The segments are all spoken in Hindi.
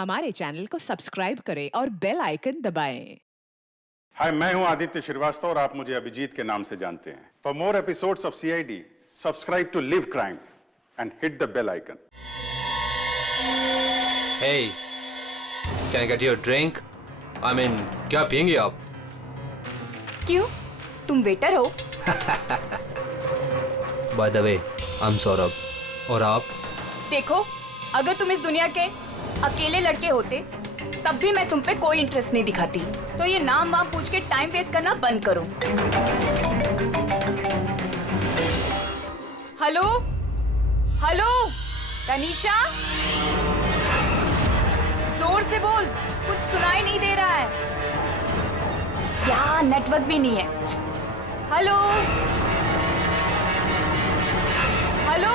हमारे चैनल को सब्सक्राइब करें और बेल आइकन दबाएं। हाय, मैं हूं आदित्य श्रीवास्तव और आप मुझे अभिजीत के नाम से जानते हैं। For more episodes of CID, subscribe to live crime and hit the bell icon. Hey, can I get you a drink? I mean, क्या पियेंगे आप? क्यों? तुम वेटर हो? By the way, I'm Saurabh. और आप? देखो, अगर तुम इस दुनिया के अकेले लड़के होते तब भी मैं तुम पे कोई इंटरेस्ट नहीं दिखाती। तो ये नाम वाम पूछ के टाइम वेस्ट करना बंद करो। हेलो हेलो तनीषा, जोर से बोल, कुछ सुनाई नहीं दे रहा है। यहाँ नेटवर्क भी नहीं है। Hello hello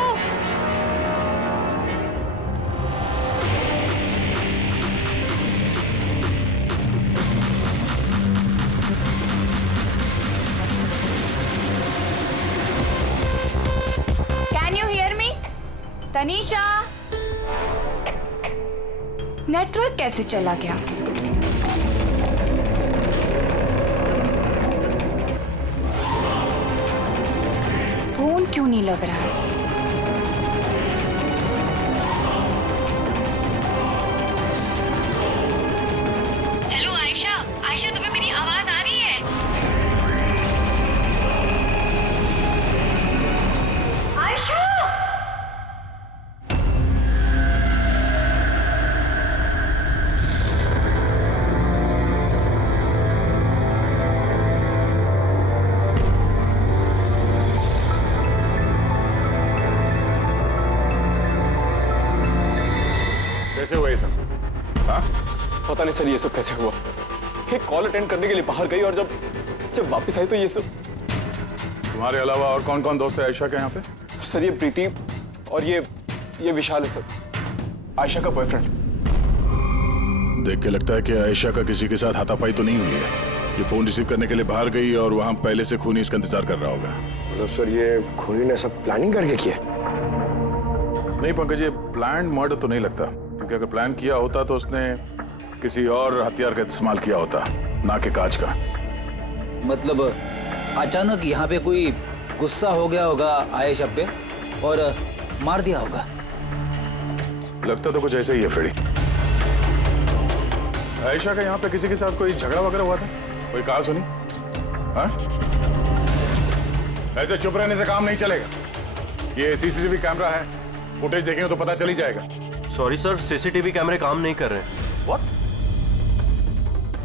can you hear me? Tanisha, network कैसे चला गया? फोन क्यों नहीं लग रहा है? हेलो आयशा, आयशा तुम्हें मेरी आवाज आ रही है? आयशा! कैसे हुआ ये सब? हाँ? पता नहीं सर ये सब कैसे हुआ। एक कॉल अटेंड करने के लिए बाहर गई और जब वापस आई तो ये सब। तुम्हारे अलावा और कौन कौन दोस्त है आयशा के यहाँ पे? सर ये प्रीति और ये विशाल है सर, आयशा का बॉयफ्रेंड। देख के लगता है कि आयशा का किसी के साथ हाथापाई तो नहीं हुई है। ये फोन रिसीव करने के लिए बाहर गई और वहां पहले से खूनी इसका इंतजार कर रहा होगा। मतलब सर ये खूनी ने सब प्लानिंग करके किया? नहीं पंकज, ये प्लान मर्डर तो नहीं लगता, क्योंकि अगर प्लान किया होता तो उसने किसी और हथियार का इस्तेमाल किया होता, ना कि कांच का। मतलब अचानक यहाँ पे कोई गुस्सा हो गया होगा आयशा पे और मार दिया होगा। लगता तो कुछ ऐसे ही है फ्रेडी। आयशा का यहाँ पे किसी के साथ कोई झगड़ा वगैरह हुआ था? कोई कहा सुनी? हाँ? ऐसे चुप रहने से काम नहीं चलेगा। ये सीसीटीवी कैमरा है, फुटेज देखेंगे तो पता चल ही जाएगा। सॉरी सर, सीसीटीवी कैमरे काम नहीं कर रहे हैं। What?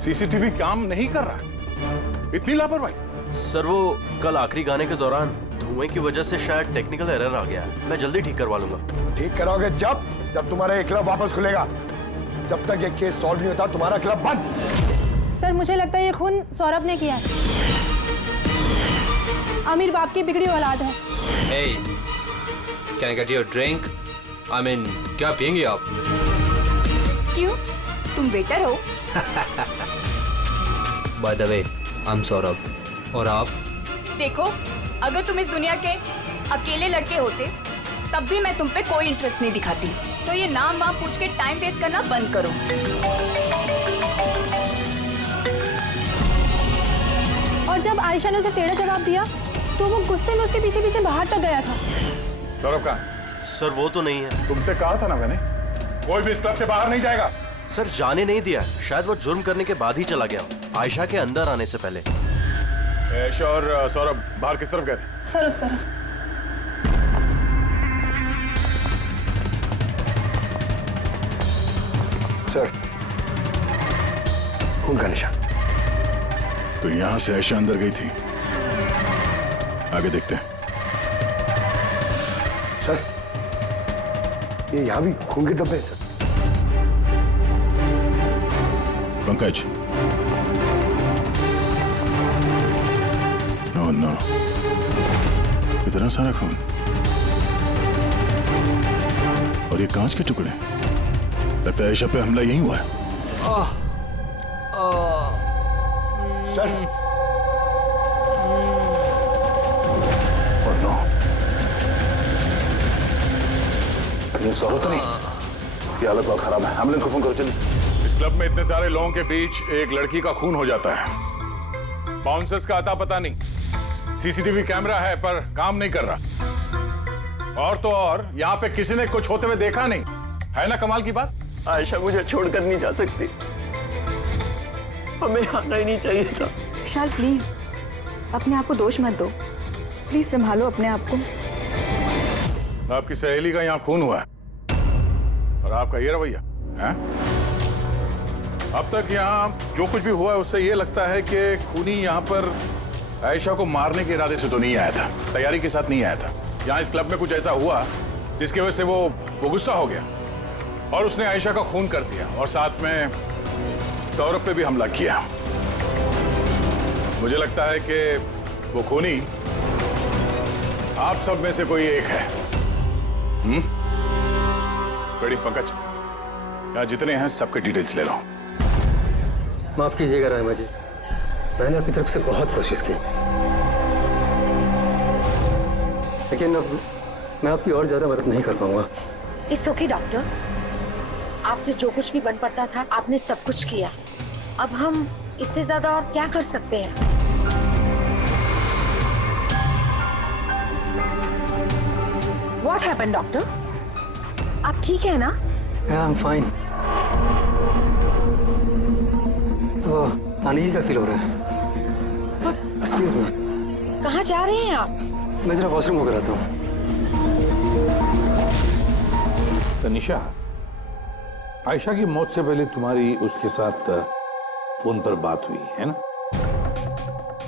सीसीटीवी काम नहीं कर रहा? इतनी लापरवाही? सर वो कल आखिरी गाने के दौरान धुएं की वजह से शायद टेक्निकल एरर आ गया है। मैं जल्दी ठीक करवा लूंगा। ठीक कराओगे जब तुम्हारा ये क्लब वापस खुलेगा। जब तक ये केस सॉल्व नहीं होता तुम्हारा क्लब बंद। सर मुझे लगता है ये खून सौरभ ने किया है। अमीर बाप की बिगड़ी औलाद है। Hey, can I get you a drink? I mean, क्या पियेंगे आप? क्यों? तुम वेटर हो? By the way, I'm Saurabh. और आप? देखो, अगर तुम इस दुनिया के अकेले लड़के होते तब भी मैं तुम पे कोई इंटरेस्ट नहीं दिखाती। तो ये नाम वाम पूछ के टाइम वेस्ट करना बंद करो। और जब आयशा ने उसे टेढ़ा जवाब दिया तो वो गुस्से में उसके पीछे पीछे बाहर तक गया था। सौरभ कहाँ? सर वो तो नहीं है। तुमसे कहा था ना मैंने, कोई भी इस क्लब से बाहर नहीं जाएगा। सर जाने नहीं दिया, शायद वो जुर्म करने के बाद ही चला गया, आयशा के अंदर आने से पहले। आयशा और सौरभ बाहर किस तरफ गए थे? सर उस तरफ। सर खून का निशान। तो यहां से आयशा अंदर गई थी। आगे देखते हैं। सर ये यहाँ भी खून के धब्बे हैं सर। पंकज, नो नो, इतना सारा खून और ये कांच के टुकड़े। लगता है आयशा पे हमला यहीं हुआ है। सर कहीं सौरभ तो नहीं? इसकी हालत बहुत खराब है, एम्बुलेंस को फोन करो जल्दी। इस क्लब में इतने सारे लोगों के बीच एक लड़की का खून हो जाता है। बाउंसर्स का अता पता नहीं, सीसीटीवी कैमरा है पर काम नहीं कर रहा। और तो और यहाँ पे किसी ने कुछ होते हुए देखा नहीं है ना। कमाल की बात। आयशा मुझे छोड़कर नहीं जा सकती, हमें आना ही नहीं चाहिए था। विशाल प्लीज अपने आप को दोष मत दो, प्लीज संभालो अपने आप को। आपकी सहेली का यहाँ खून हुआ है और आपका ये रवैया है। अब तक यहाँ जो कुछ भी हुआ है उससे ये लगता है कि खूनी यहाँ पर आयशा को मारने के इरादे से तो नहीं आया था, तैयारी के साथ नहीं आया था। यहाँ इस क्लब में कुछ ऐसा हुआ जिसकी वजह से वो गुस्सा हो गया और उसने आयशा का खून कर दिया और साथ में सौरभ पे भी हमला किया। मुझे लगता है कि वो खूनी आप सब में से कोई एक है। बड़ी पंकज, यहाँ जितने हैं सबके डिटेल्स ले लो। माफ कीजिएगा रायमा जी, मैंने अपनी तरफ से बहुत कोशिश की, लेकिन अब मैं आपकी और ज्यादा मदद नहीं कर पाऊंगा। इट्स ओके डॉक्टर, आपसे जो कुछ भी बन पड़ता था आपने सब कुछ किया। अब हम इससे ज्यादा और क्या कर सकते हैं? What happened, doctor? आप ठीक है ना? Yeah, I'm fine. Uneasy feel हो रहा है। Excuse me. कहाँ जा रहे हैं आप? मैं जरा वॉशरूम होकर आता हूँ। तनिषा, आयशा की मौत से पहले तुम्हारी उसके साथ फोन पर बात हुई है ना?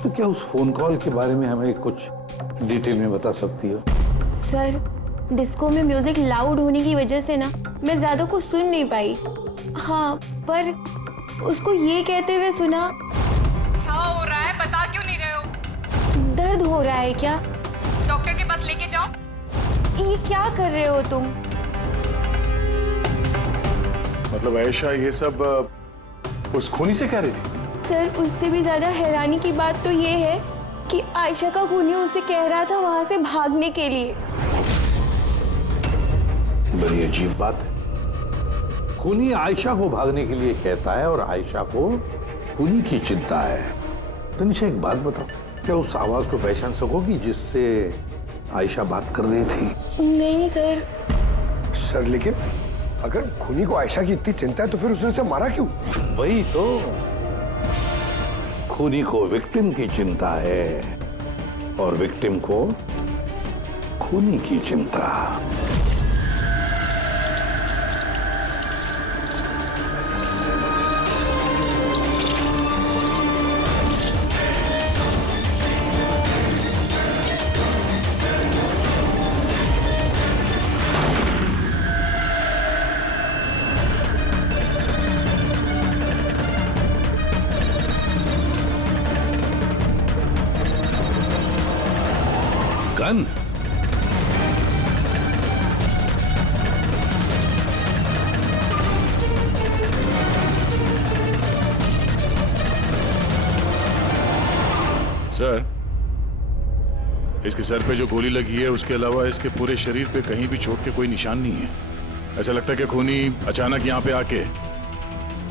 तो क्या उस फोन कॉल के बारे में हमें कुछ डिटेल में बता सकती हो? सर, डिस्को में म्यूजिक लाउड होने की वजह से ना मैं ज्यादा कुछ सुन नहीं पाई। हाँ, पर उसको ये कहते हुए सुना। क्या हो रहा है, बता क्यों नहीं रहे हो? दर्द हो रहा है क्या? डॉक्टर के पास लेके जाओ। ये क्या कर रहे हो तुम? मतलब आयशा ये सब उस खूनी से कह रही थी? सर, उससे भी ज्यादा हैरानी की बात तो ये है कि आयशा का खूनी उसे कह रहा था वहां से भागने के लिए। बड़ी अजीब बात है। खूनी आयशा को भागने के लिए कहता है और आयशा को खूनी की चिंता है। तनिषा, एक बात बताओ, क्या उस आवाज को पहचान सकोगी जिससे आयशा बात कर रही थी? नहीं सर। सर, लेकिन अगर खूनी को आयशा की इतनी चिंता है तो फिर उसने उसे मारा क्यों? वही तो, खूनी को विक्टिम की चिंता है और विक्टिम को खूनी की चिंता। गन? सर, इसके सर पे जो गोली लगी है उसके अलावा इसके पूरे शरीर पे कहीं भी चोट के कोई निशान नहीं है। ऐसा लगता है कि खूनी अचानक यहाँ पे आके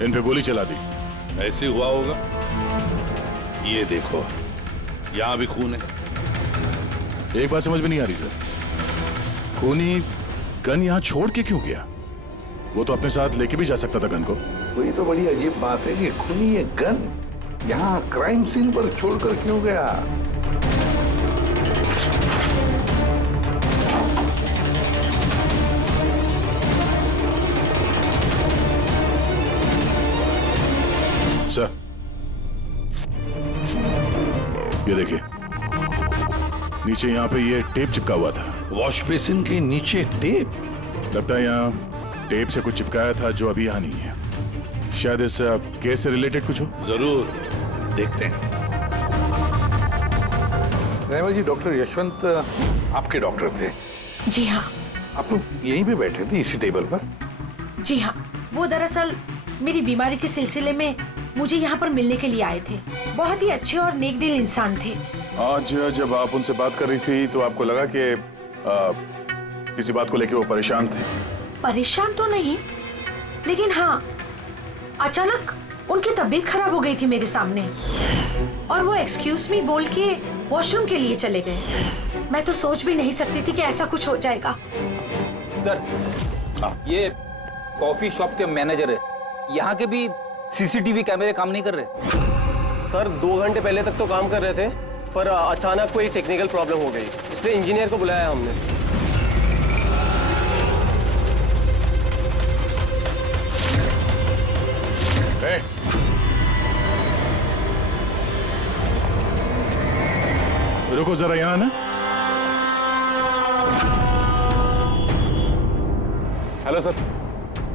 इन पे गोली चला दी। ऐसे हुआ होगा। ये देखो, यहाँ भी खून है। एक बात समझ में नहीं आ रही सर, खूनी गन यहाँ छोड़ के क्यों गया? वो तो अपने साथ लेके भी जा सकता था गन को। वही तो बड़ी अजीब बात है कि खूनी ये गन यहाँ क्राइम सीन पर छोड़कर क्यों गया? सर, ये देखिए, नीचे यहाँ पे ये टेप चिपका हुआ था। वॉश बेसिन के नीचे टेप? लगता है यहाँ टेप से कुछ चिपकाया था जो अभी यहाँ नहीं है। शायद इस केस से रिलेटेड कुछ हो। जरूर देखते हैं। रायमा जी, डॉक्टर यशवंत आपके डॉक्टर थे? जी हाँ। आप लोग यहीं पे बैठे थे इसी टेबल पर? जी हाँ, वो दरअसल मेरी बीमारी के सिलसिले में मुझे यहाँ पर मिलने के लिए आए थे। बहुत ही अच्छे और नेक दिल इंसान थे। आज जब आप उनसे बात कर रही थी तो आपको लगा कि किसी बात को लेकर वो परेशान थे? परेशान तो नहीं, लेकिन हाँ, अचानक उनकी तबीयत खराब हो गई थी मेरे सामने और वो एक्सक्यूज मी बोल के वॉशरूम के लिए चले गए। मैं तो सोच भी नहीं सकती थी कि ऐसा कुछ हो जाएगा। सर, ये कॉफी शॉप के मैनेजर है, यहाँ के भी सीसीटीवी कैमरे काम नहीं कर रहे। सर 2 घंटे पहले तक तो काम कर रहे थे, पर अचानक कोई टेक्निकल प्रॉब्लम हो गई, इसलिए इंजीनियर को बुलाया हमने। रुको जरा यहाँ ना। हेलो सर,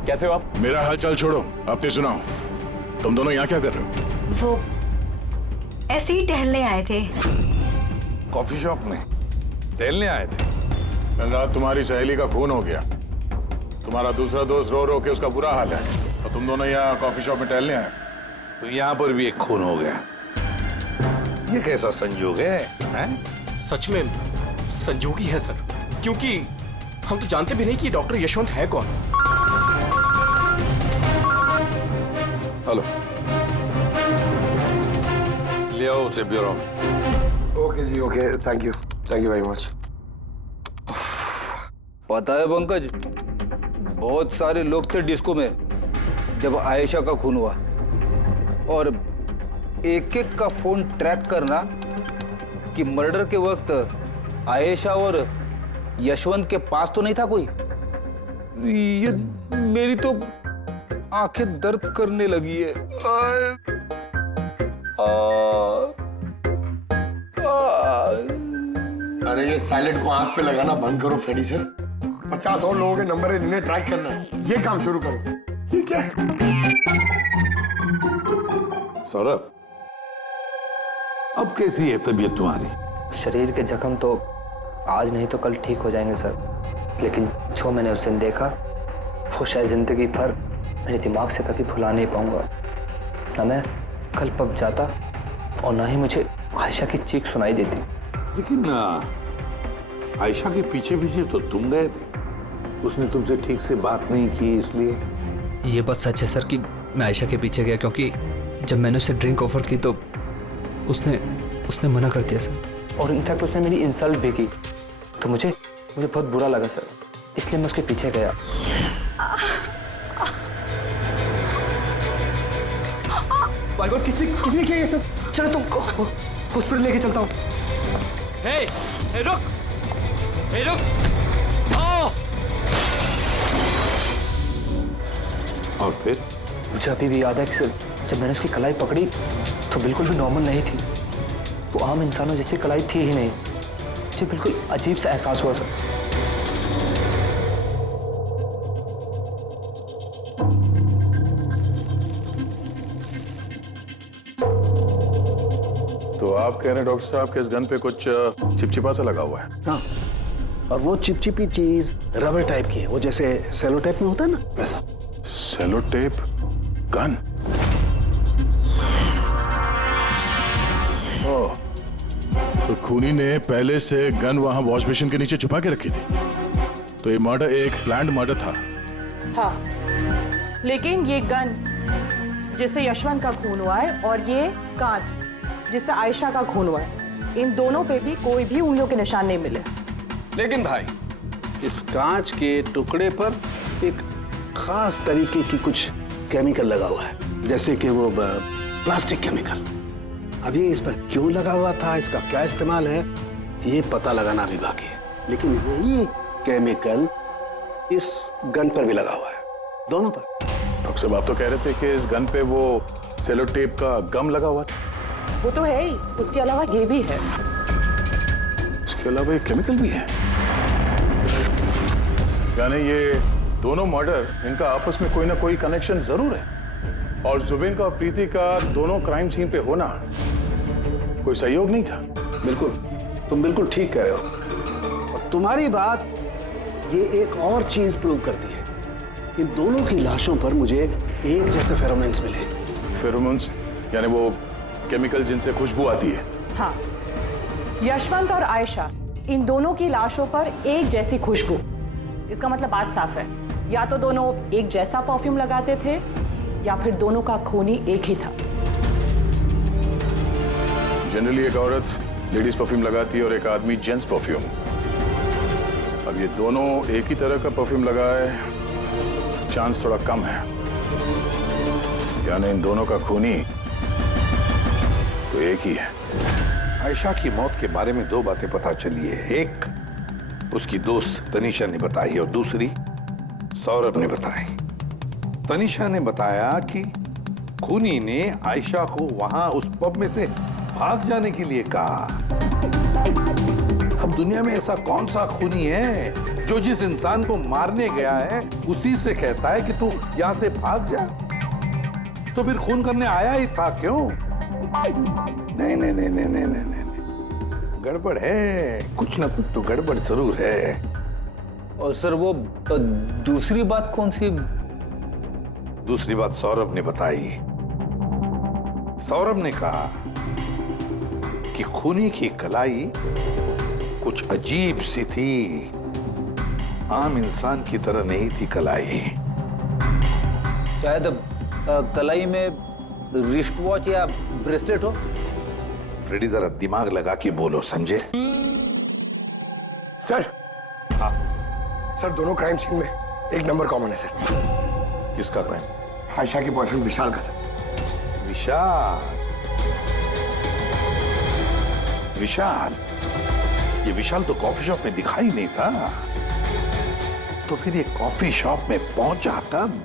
कैसे हो आप? मेरा हाल चाल छोड़ो, अपने सुनाओ। तुम दोनों यहाँ क्या कर रहे हो? वो ऐसे ही टहलने आए थे। कॉफी शॉप में टहलने आए थे? कल रात तुम्हारी सहेली का खून हो गया, तुम्हारा दूसरा दोस्त रो रो के उसका बुरा हाल है, और तुम दोनों यहाँ कॉफी शॉप में टहलने आए। तो यहाँ पर भी एक खून हो गया, ये कैसा संयोग है, हैं? सच में संजोगी है सर, क्योंकि हम तो जानते भी नहीं कि डॉक्टर यशवंत है कौन। हेलो, ले आओ उसे ब्यूरो में। ओके जी, okay, thank you very much. पता है पंकज, बहुत सारे लोग थे डिस्को में जब आयशा का खून हुआ, और एक एक का फोन ट्रैक करना कि मर्डर के वक्त आयशा और यशवंत के पास तो नहीं था कोई। ये मेरी तो आंखें दर्द करने लगी है। अरे ये साइलेंट को आंख पे लगाना बंद करो फ्रेडी सर। 50 और लोगों के नंबर है जिन्हें ट्रैक करना है, ये काम शुरू करो। ये क्या है? सौरभ, अब कैसी है तबीयत तुम्हारी? शरीर के जख्म तो आज नहीं तो कल ठीक हो जाएंगे सर, लेकिन जो मैंने उस दिन देखा वो शायद जिंदगी भर मेरे दिमाग से कभी भुला नहीं पाऊंगा। ना मैं कल पब जाता और ना ही मुझे आयशा की चीख सुनाई देती। लेकिन आयशा के पीछे पीछे तो तुम गए थे, उसने तुमसे ठीक से बात नहीं की, इसलिए। ये बात सच है सर कि मैं आयशा के पीछे गया, क्योंकि जब मैंने उसे ड्रिंक ऑफर की तो उसने मना कर दिया सर, और इनफैक्ट उसने मेरी इंसल्ट भी की, तो मुझे बहुत बुरा लगा सर, इसलिए मैं उसके पीछे गया। बाय गॉड, किसने किया ये सब? चलो तुमको हॉस्पिटल लेके चलता हूँ। हे रुक, आओ। और फिर? मुझे अभी भी याद है कि सर, जब मैंने उसकी कलाई पकड़ी तो बिल्कुल भी नॉर्मल नहीं थी, वो आम इंसानों जैसी कलाई थी ही नहीं। मुझे बिल्कुल अजीब सा एहसास हुआ सर। तो आप कह रहे हैं डॉक्टर साहब कि इस गन पे कुछ चिपचिपा सा लगा हुआ है? हाँ, और वो चिपचिपी चीज रबर टाइप की है, वो जैसे सेलो टेप में होता है ना, वैसा। Cello tape gun? ओह, तो खूनी ने पहले से गन वहां वॉश बेसिन के नीचे छुपा के रखी थी, तो ये मर्डर एक प्लान्ड मर्डर था। हाँ, लेकिन ये गन जिससे यशवंत का खून हुआ है और ये कांच जिससे आयशा का खून हुआ है, इन दोनों पे भी कोई भी उंगलियों के निशान नहीं मिले। लेकिन भाई, इस कांच के टुकड़े पर एक खास तरीके की कुछ केमिकल लगा हुआ है, जैसे कि वो प्लास्टिक केमिकल। अब ये इस पर क्यों लगा हुआ था, इसका क्या इस्तेमाल है, ये पता लगाना भी बाकी है। लेकिन यही केमिकल इस गन पर भी लगा हुआ है, दोनों पर। डॉक्टर साहब, आप तो कह रहे थे कि इस गन पे वो सेलो टेप का गम लगा हुआ था। वो तो है ही, उसके अलावा ये भी है। इसके अलावा ये केमिकल भी है, यानी ये दोनों मर्डर, इनका आपस में कोई ना कोई कनेक्शन जरूर है, और जुबिन का और प्रीति का दोनों क्राइम सीन पे होना कोई सहयोग नहीं था। बिल्कुल, तुम बिल्कुल ठीक कह रहे हो, और तुम्हारी बात ये एक और चीज प्रूव करती है। इन दोनों की लाशों पर मुझे एक जैसे फेरोमोन्स मिले। फेरोमोन्स यानी वो केमिकल जिनसे खुशबू आती है? हाँ, यशवंत और आयशा, इन दोनों की लाशों पर एक जैसी खुशबू। इसका मतलब बात साफ है, या तो दोनों एक जैसा परफ्यूम लगाते थे या फिर दोनों का खून ही एक ही था। जनरली एक औरत लेडीज परफ्यूम लगाती है और एक आदमी जेंट्स परफ्यूम। अब ये दोनों एक ही तरह का परफ्यूम लगाए, चांस थोड़ा कम है, यानी इन दोनों का खूनी तो एक ही है। आयशा की मौत के बारे में दो बातें पता चली है। एक उसकी दोस्त तनीषा ने बताई और दूसरी सौरभ ने बताई। तनीषा ने बताया कि खूनी ने आयशा को वहां उस पब में से भाग जाने के लिए कहा। अब दुनिया में ऐसा कौन सा खूनी है जो जिस इंसान को मारने गया है उसी से कहता है कि तू यहां से भाग जा? तो फिर खून करने आया ही था क्यों? नहीं नहीं नहीं नहीं नहीं नहीं नहीं, गड़बड़ है, कुछ ना कुछ तो गड़बड़ जरूर है। और सर वो दूसरी बात कौन सी? दूसरी बात सौरभ ने बताई। सौरभ ने कहा कि खूनी की कलाई कुछ अजीब सी थी, आम इंसान की तरह नहीं थी कलाई। शायद कलाई में रिस्ट वॉच या ब्रेसलेट हो। फ्रेडी जरा दिमाग लगा के बोलो, समझे? सर, हाँ सर, दोनों क्राइम सीन में एक नंबर कॉमन है सर। किसका क्राइम? आयशा के बॉयफ्रेंड विशाल का सर। विशाल? विशाल? ये विशाल तो कॉफी शॉप में दिखाई नहीं था, तो फिर ये कॉफी शॉप में पहुंचा कब?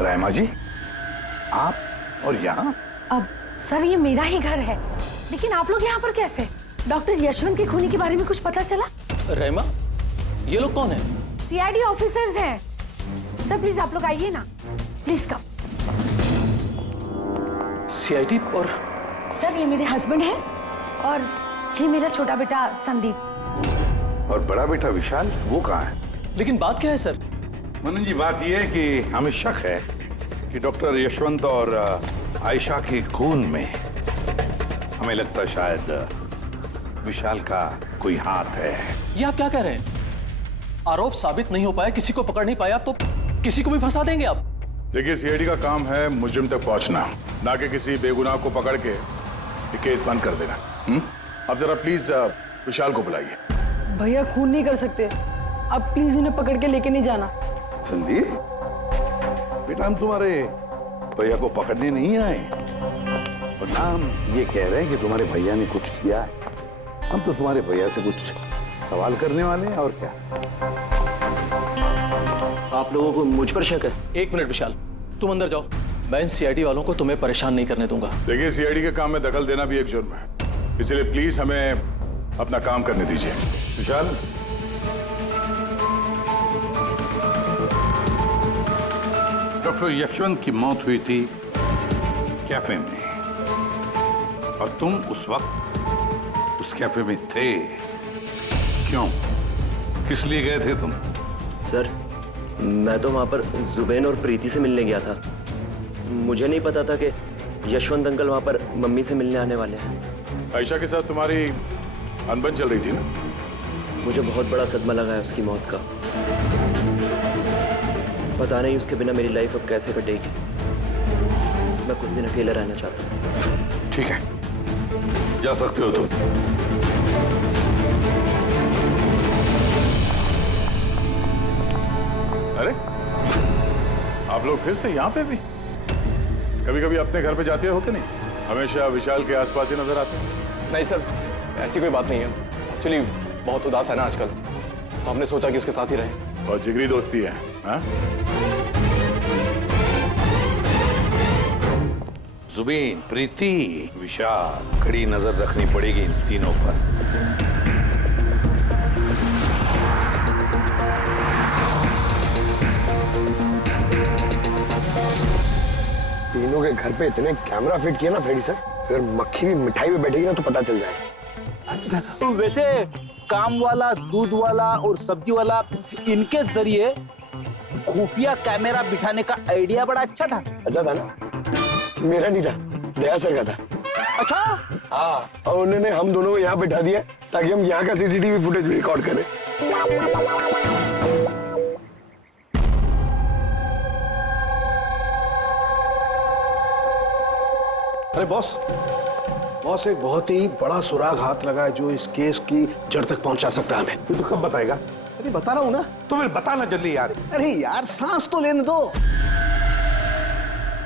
रहमा जी, आप और यहाँ? अब सर ये मेरा ही घर है, लेकिन आप लोग यहाँ पर कैसे? डॉक्टर यशवंत के खूनी के बारे में कुछ पता चला? रहमा, ये लोग कौन है? सीआईडी ऑफिसर्स हैं। सर प्लीज आप लोग आइए ना, प्लीज कम। सीआईडी? और सर ये मेरे हस्बैंड हैं और ये मेरा छोटा बेटा संदीप। और बड़ा बेटा विशाल, वो कहाँ है? लेकिन बात क्या है सर? मनन जी, बात यह है कि हमें शक है कि डॉक्टर यशवंत और आयशा के खून में हमें लगता शायद विशाल का कोई हाथ है। ये आप क्या कह रहे हैं? आरोप साबित नहीं हो पाया, किसी को पकड़ नहीं पाया, तो किसी को भी फंसा देंगे आप? देखिए, सीआईडी का काम है मुजरिम तक पहुंचना, ना कि किसी बेगुनाह को पकड़ के ये केस बंद कर देना। अब जरा प्लीज विशाल को बुलाइए। भैया खून नहीं कर सकते, अब प्लीज उन्हें पकड़ के लेके नहीं जाना। संदीप बेटा, हम तुम्हारे भैया को पकड़ने नहीं आए और ना हम ये कह रहे हैं कि तुम्हारे भैया ने कुछ किया है। हम तो तुम्हारे भैया से कुछ सवाल करने वाले हैं, और क्या। आप लोगों को मुझ पर शक है? एक मिनट विशाल, तुम अंदर जाओ, मैं इन सीआईडी वालों को तुम्हें परेशान नहीं करने दूंगा। देखिए, सीआईडी के काम में दखल देना भी एक जुर्म है, इसलिए प्लीज हमें अपना काम करने दीजिए। विशाल, डॉक्टर यशवंत की मौत हुई थी कैफे में और तुम उस वक्त उस कैफे में थे। क्यों? किस लिए गए थे तुम? सर, मैं तो वहां पर जुबैन और प्रीति से मिलने गया था। मुझे नहीं पता था कि यशवंत अंकल वहां पर मम्मी से मिलने आने वाले हैं। आयशा के साथ तुम्हारी अनबन चल रही थी ना? मुझे बहुत बड़ा सदमा लगा है उसकी मौत का। पता नहीं उसके बिना मेरी लाइफ अब कैसे कटेगी। मैं कुछ दिन अकेला रहना चाहता हूँ। ठीक है, जा सकते हो तुम। अरे, आप लोग फिर से यहाँ पे भी? कभी कभी अपने घर पे जाते हो कि नहीं? हमेशा विशाल के आसपास ही नजर आते हैं। नहीं सर, ऐसी कोई बात नहीं है। एक्चुअली बहुत उदास है ना आजकल, तो हमने सोचा कि उसके साथ ही रहें। बहुत जिगरी दोस्ती है, हाँ? जुबीन, प्रीति, विशाल, कड़ी नजर रखनी पड़ेगी इन तीनों पर। तीनों के घर पे इतने कैमरा फिट किया ना फ्रेडी सर, अगर मक्खी भी मिठाई पे बैठेगी ना तो पता चल जाएगा। वैसे काम वाला, दूध वाला और सब्जी वाला, इनके जरिए खुफिया कैमरा बिठाने का आइडिया बड़ा अच्छा था। अच्छा था ना? मेरा नहीं था, दया सर का था। अच्छा हाँ, और उन्होंने हम दोनों को यहाँ बैठा दिया ताकि हम यहाँ का सीसीटीवी फुटेज भी रिकॉर्ड करें। अरे बॉस, बॉस एक बहुत ही बड़ा सुराग हाथ लगा है जो इस केस की जड़ तक पहुंचा सकता है हमें। तू तो कब बताएगा? अरे बता रहा हूं ना। तो फिर बताना जल्दी यार। अरे यार सांस तो लेने दो।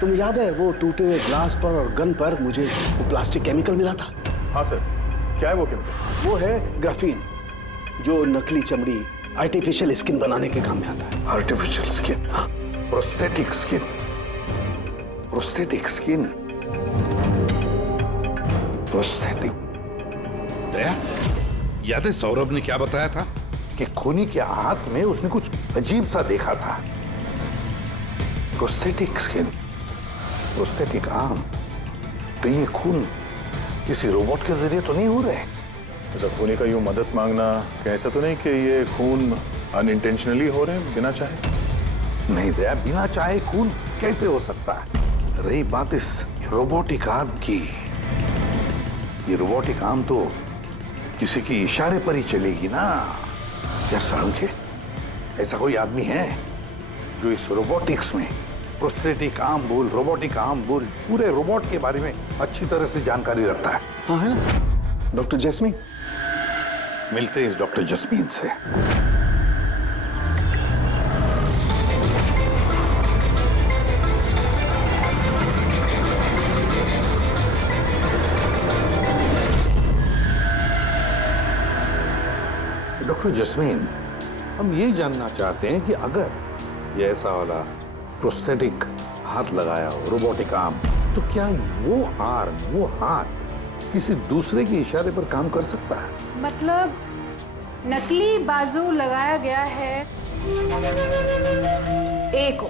तुम्हें याद है वो टूटे हुए ग्लास पर और गन पर मुझे वो प्लास्टिक केमिकल मिला था? हाँ सर, क्या है वो केमिकल? वो है ग्राफीन, जो नकली चमड़ी आर्टिफिशियल स्किन बनाने के काम में आता है। Artificial skin? हाँ। Prosthetic skin? Prosthetic skin? Prosthetic? Daya, याद है सौरभ ने क्या बताया था कि खूनी के हाथ में उसने कुछ अजीब सा देखा था। प्रोस्थेटिक स्किन, प्रोस्थेटिक आर्म, तो ये खून किसी रोबोट के जरिए तो नहीं हो रहे? अच्छा, खूनी का यूं मदद मांगना कैसा तो नहीं कि ये खून अनइंटेंशनली हो रहे हैं बिना चाहे? नहीं दया, बिना चाहे खून कैसे हो सकता है? रही बात इस रोबोटिक आर्म की, ये रोबोटिक आर्म तो किसी के इशारे पर ही चलेगी ना। क्या सालुके, ऐसा कोई आदमी है जो इस रोबोटिक्स में प्रोस्थेटिक आर्म बोल, रोबोटिक आर्म बोल, पूरे रोबोट के बारे में अच्छी तरह से जानकारी रखता है? हाँ है ना, डॉक्टर जैस्मीन। मिलते हैं इस डॉक्टर जैस्मीन से। डॉक्टर जैस्मीन, हम ये जानना चाहते हैं कि अगर ये ऐसा वाला प्रोस्थेटिक हाथ लगाया हो, रोबोटिक आर्म, तो क्या वो आर्म, वो हाथ किसी दूसरे के इशारे पर काम कर सकता है? मतलब नकली बाजू लगाया गया है ए को,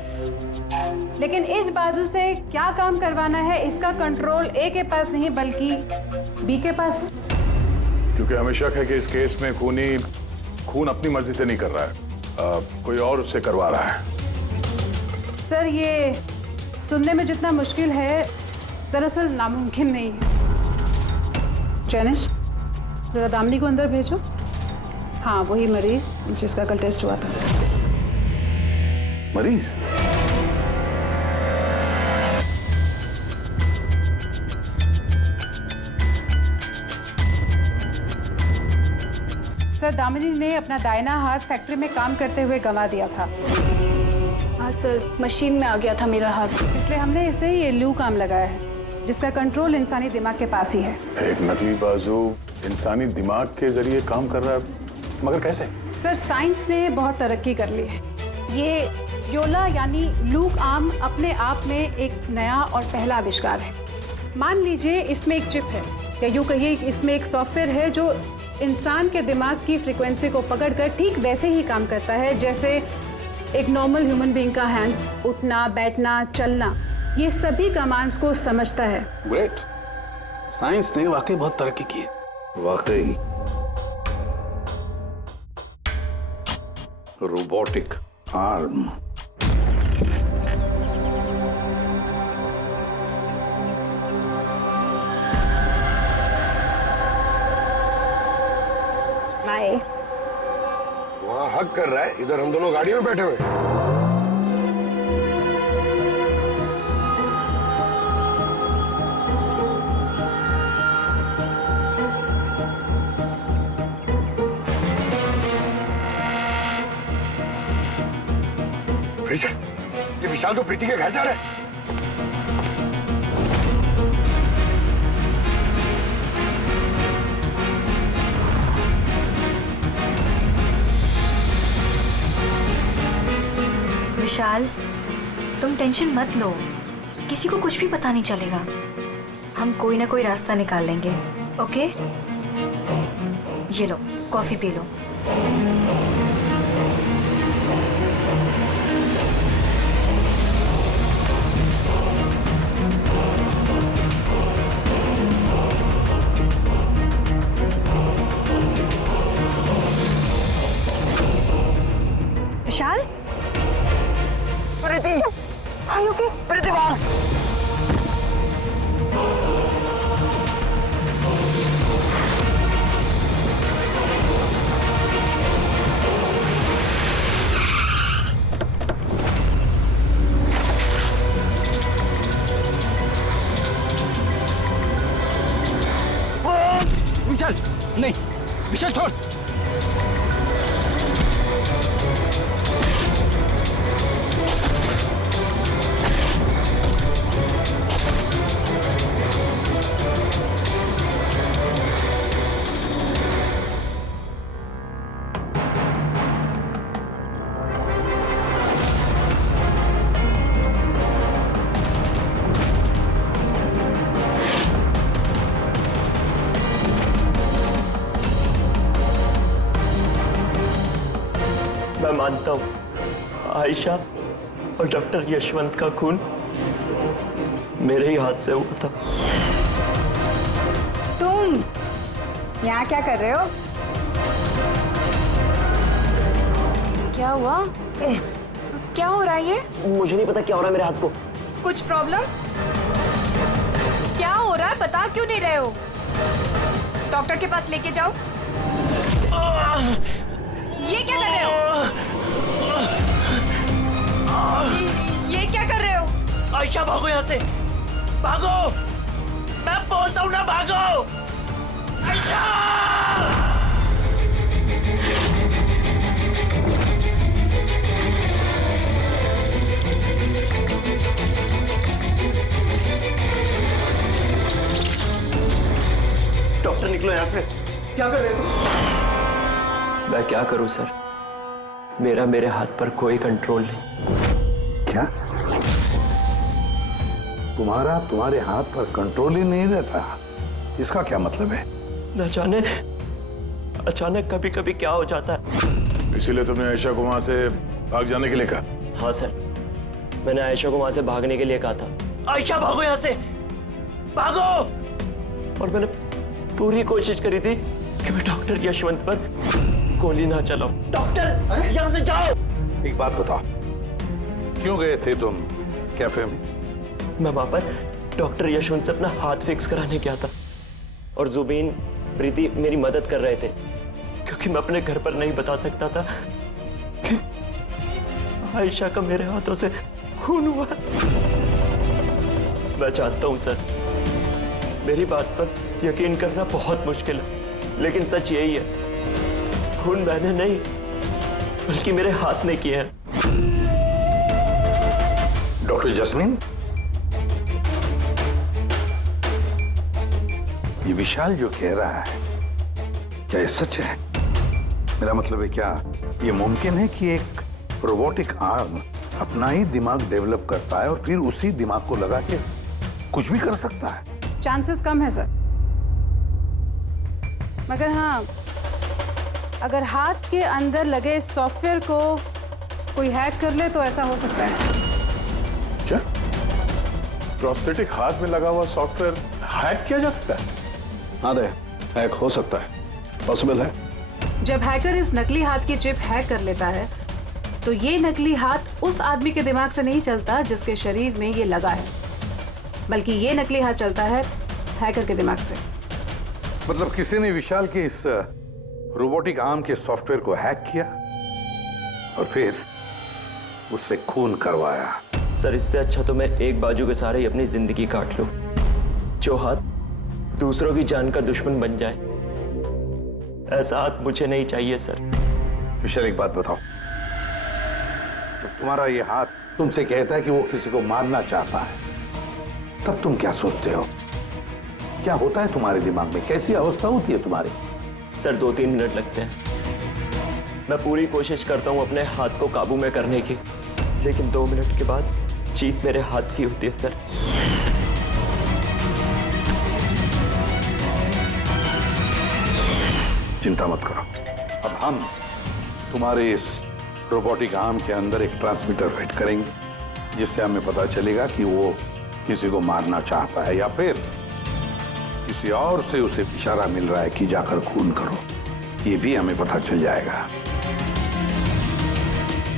लेकिन इस बाजू से क्या काम करवाना है इसका कंट्रोल ए के पास नहीं बल्कि बी के पास है। क्योंकि हमें शक है कि इस केस में खूनी खून अपनी मर्जी से नहीं कर रहा है, कोई और उससे करवा रहा है। सर, ये सुनने में जितना मुश्किल है दरअसल नामुमकिन नहीं है। जैनिश, जरा दामिनी को अंदर भेजो। हाँ, वही मरीज जिसका कल टेस्ट हुआ था। मरीज? सर, दामिनी ने अपना दाहिना हाथ फैक्ट्री में काम करते हुए गंवा दिया था। हाँ सर, मशीन में आ गया था मेरा हाथ, इसलिए हमने इसे ये लू काम लगाया है जिसका कंट्रोल इंसानी दिमाग के पास ही है। एक नकली बाजू इंसानी दिमाग के जरिए काम कर रहा है, मगर कैसे? सर, साइंस ने बहुत तरक्की कर ली है। ये योला यानी लूक आर्म अपने आप में एक नया और पहला आविष्कार है। मान लीजिए इसमें एक चिप है, या यूँ कहिए इसमें एक सॉफ्टवेयर है जो इंसान के दिमाग की फ्रीक्वेंसी को पकड़कर ठीक वैसे ही काम करता है जैसे एक नॉर्मल ह्यूमन बीइंग का हैंड, उठना, बैठना, चलना, ये सभी कमांड्स को समझता है। ग्रेट, साइंस ने वाकई बहुत तरक्की की है। वाकई रोबोटिक आर्म। बाय। वहाँ हक कर रहा है, इधर हम दोनों गाड़ी में बैठे हुए। ये विशाल तो प्रीति के घर जा रहा है। विशाल, तुम टेंशन मत लो, किसी को कुछ भी पता नहीं चलेगा। हम कोई ना कोई रास्ता निकाल लेंगे, ओके? ये लो, कॉफी पी लो। Vishal, Preeti, are you okay? Preeti, Vishal नहीं, विशाल छोड़। मैं मानता हूँ आयशा और डॉक्टर यशवंत का खून मेरे ही हाथ से हुआ था। तुम यहाँ क्या कर रहे हो? क्या हुआ? क्या हो रहा है ये? मुझे नहीं पता क्या हो रहा है मेरे हाथ को। कुछ प्रॉब्लम? क्या हो रहा है बता क्यों नहीं रहे हो? डॉक्टर के पास लेके जाओ। ये क्या कर रहे हो? ये क्या कर रहे हो? आयशा भागो यहाँ से, भागो! मैं बोलता हूँ ना भागो! आयशा! डॉक्टर निकलो यहाँ से। क्या कर रहे हो? मैं क्या करूं सर, मेरे हाथ पर कोई कंट्रोल नहीं। क्या? तुम्हारे हाथ पर कंट्रोल ही नहीं रहता? इसका क्या मतलब है? न जाने अचानक कभी कभी क्या हो जाता है। इसीलिए तुमने आयशा को वहां से भाग जाने के लिए कहा? हाँ सर, मैंने आयशा को वहां से भागने के लिए कहा था। आयशा भागो यहाँ से, भागो! और मैंने पूरी कोशिश करी थी कि मैं डॉक्टर यशवंत पर गोली ना चलाओ। डॉक्टर यहाँ से जाओ। एक बात बताओ, क्यों गए थे तुम कैफे में? मैं वहां पर डॉक्टर यशवंत से अपना हाथ फिक्स कराने गया था और जुबीन प्रीति मेरी मदद कर रहे थे, क्योंकि मैं अपने घर पर नहीं बता सकता था कि आयशा का मेरे हाथों से खून हुआ। मैं जानता हूं सर, मेरी बात पर यकीन करना बहुत मुश्किल है, लेकिन सच यही है, खून मैंने नहीं बल्कि मेरे हाथ ने किया है। डॉक्टर जस्मीन, ये विशाल जो कह रहा है क्या ये सच है? मेरा मतलब है, क्या ये मुमकिन है कि एक रोबोटिक आर्म अपना ही दिमाग डेवलप करता है और फिर उसी दिमाग को लगा के कुछ भी कर सकता है? चांसेस कम है सर, मगर हाँ, अगर हाथ के अंदर लगे सॉफ्टवेयर को कोई हैक कर ले तो ऐसा हो सकता है। क्या? प्रोस्थेटिक हाथ में लगा हुआ सॉफ्टवेयर हैक किया जा सकता है? हाँ दे, हैक हो सकता है, पॉसिबल है। जब हैकर इस नकली हाथ की चिप हैक कर लेता है तो ये नकली हाथ उस आदमी के दिमाग से नहीं चलता जिसके शरीर में ये लगा है, बल्कि ये नकली हाथ चलता है हैकर के दिमाग से। मतलब किसी ने विशाल के इस रोबोटिक आर्म के सॉफ्टवेयर को हैक किया और फिर उससे खून करवाया। सर, इससे अच्छा तो मैं एक बाजू के सहारे ही अपनी जिंदगी काट लूं, जो हाथ दूसरों की जान का दुश्मन बन जाए। ऐसा हाथ मुझे नहीं चाहिए सर। विशाल, एक बात बताओ, जब तुम्हारा ये हाथ तुमसे कहता है कि वो किसी को मारना चाहता है, तब तुम क्या सोचते हो? क्या होता है तुम्हारे दिमाग में? कैसी अवस्था होती है तुम्हारी? सर, 2-3 मिनट लगते हैं। मैं पूरी कोशिश करता हूं अपने हाथ को काबू में करने की, लेकिन 2 मिनट के बाद जीत मेरे हाथ की होती है सर। चिंता मत करो, अब हम तुम्हारे इस रोबोटिक आर्म के अंदर एक ट्रांसमीटर फिट करेंगे, जिससे हमें पता चलेगा कि वो किसी को मारना चाहता है या फिर किसी और से उसे इशारा मिल रहा है कि जाकर खून करो। ये भी हमें पता चल जाएगा।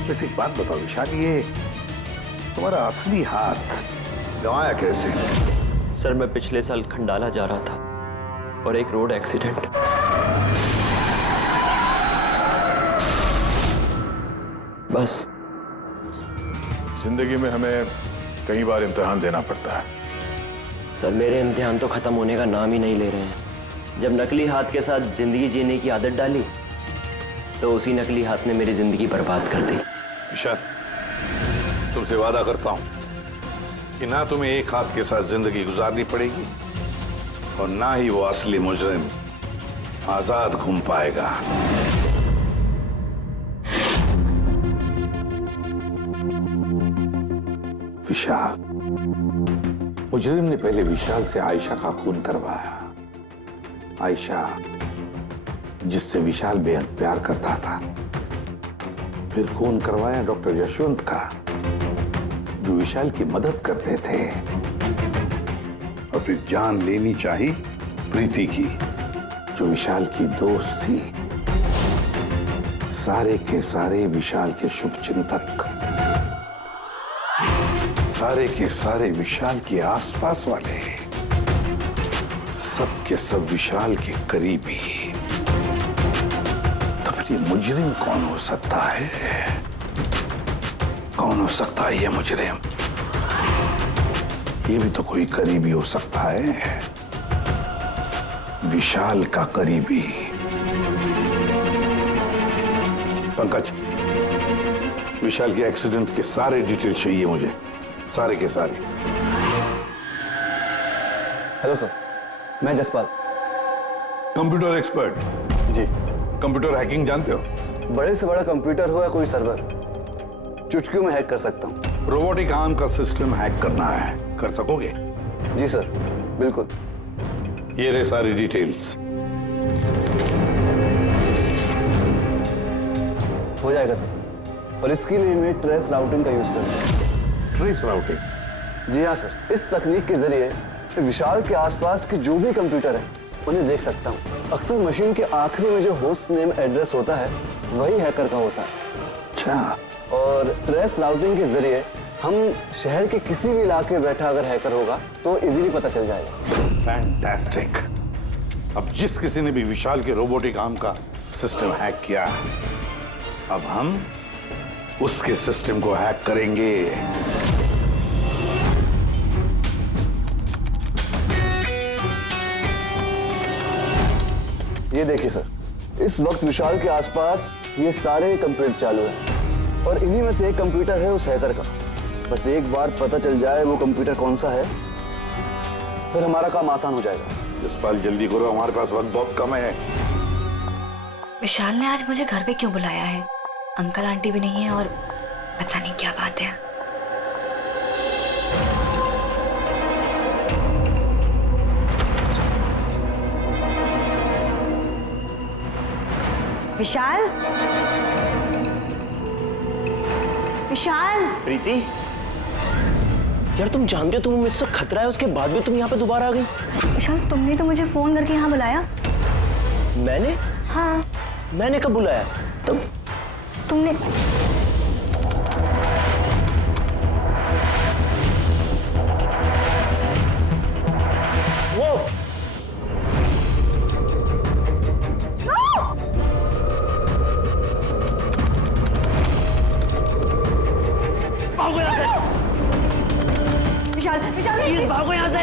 वैसे एक बात बताओ विशाल, ये तुम्हारा असली हाथ गंवाया कैसे? सर, मैं पिछले साल खंडाला जा रहा था और एक रोड एक्सीडेंट। बस। जिंदगी में हमें कई बार इम्तिहान देना पड़ता है। सर, मेरे इम्तिहान तो खत्म होने का नाम ही नहीं ले रहे हैं। जब नकली हाथ के साथ जिंदगी जीने की आदत डाली तो उसी नकली हाथ ने मेरी जिंदगी बर्बाद कर दी। विशाल, तुमसे वादा करता हूं कि ना तुम्हें एक हाथ के साथ जिंदगी गुजारनी पड़ेगी और ना ही वो असली मुजरिम आजाद घूम पाएगा। विशाल, मुजरिम ने पहले विशाल से आयशा का खून करवाया। आयशा जिससे विशाल बेहद प्यार करता था। फिर खून करवाया डॉक्टर यशवंत का, जो विशाल की मदद करते थे। और फिर जान लेनी चाहिए प्रीति की, जो विशाल की दोस्त थी। सारे के सारे विशाल के शुभचिंतक, सारे के सारे विशाल के आसपास वाले, सब के सब विशाल के करीबी। तो फिर ये मुजरिम कौन हो सकता है? कौन हो सकता है ये मुजरिम? ये भी तो कोई करीबी हो सकता है, विशाल का करीबी। पंकज, विशाल के एक्सीडेंट के सारे डिटेल चाहिए मुझे, सारे के सारे। हेलो सर, मैं जसपाल, कंप्यूटर एक्सपर्ट। जी। कंप्यूटर हैकिंग जानते हो? बड़े से बड़ा कंप्यूटर हो या कोई सर्वर, चुटकियों में हैक कर सकता हूँ। रोबोटिक आर्म का सिस्टम हैक करना है, कर सकोगे? जी सर, बिल्कुल। ये रहे सारी डिटेल्स। हो जाएगा सर, और इसके लिए मैं ट्रेस राउटिंग का यूज करूँगा। Trace routing? जी हाँ सर, इस तकनीक के जरिए विशाल के आसपास के जो भी कंप्यूटर है उन्हें देख सकता हूँ। अक्सर मशीन के आखिरी में जो होस्ट नेम एड्रेस होता है वही हैकर का होता है। अच्छा। और ट्रेस राउटिंग के जरिए हम शहर के किसी भी इलाके में बैठा अगर हैकर होगा तो इजीली पता चल जाएगा। फैंटास्टिक। अब जिस किसी ने भी विशाल के रोबोटिक आर्म का सिस्टम हैक किया, अब हम उसके सिस्टम को हैक करेंगे। ये देखिए सर, इस वक्त विशाल के आसपास ये सारे कंप्यूटर चालू हैं और इन्हीं में से एक कंप्यूटर है उस हैकर का। बस एक बार पता चल जाए वो कंप्यूटर कौन सा है, फिर हमारा काम आसान हो जाएगा। जसपाल जल्दी करो, हमारे पास वक्त बहुत कम है। विशाल ने आज मुझे घर पे क्यों बुलाया है? अंकल आंटी भी नहीं है और पता नहीं क्या बात है। विशाल, विशाल। प्रीति, यार तुम जानते हो तुम्हें मुझसे खतरा है, उसके बाद भी तुम यहाँ पे दोबारा आ गई। विशाल, तुमने तो मुझे फोन करके यहाँ बुलाया। मैंने? हाँ। मैंने कब बुलाया? तुमने वो भागो यहाँ से। विशाल, विशाल प्लीज भागो यहाँ से।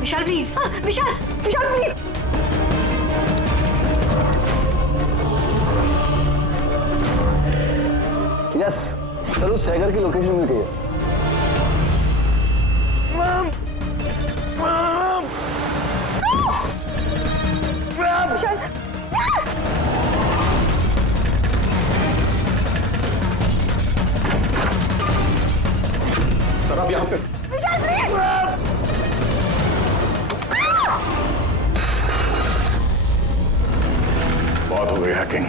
Vishal please, Vishal, Vishal please. Yes sir, उस हैकर की लोकेशन मिल गई है। विशाल, सर आप यहाँ पे। विशाल प्लीज। बहुत हो गई हैकिंग।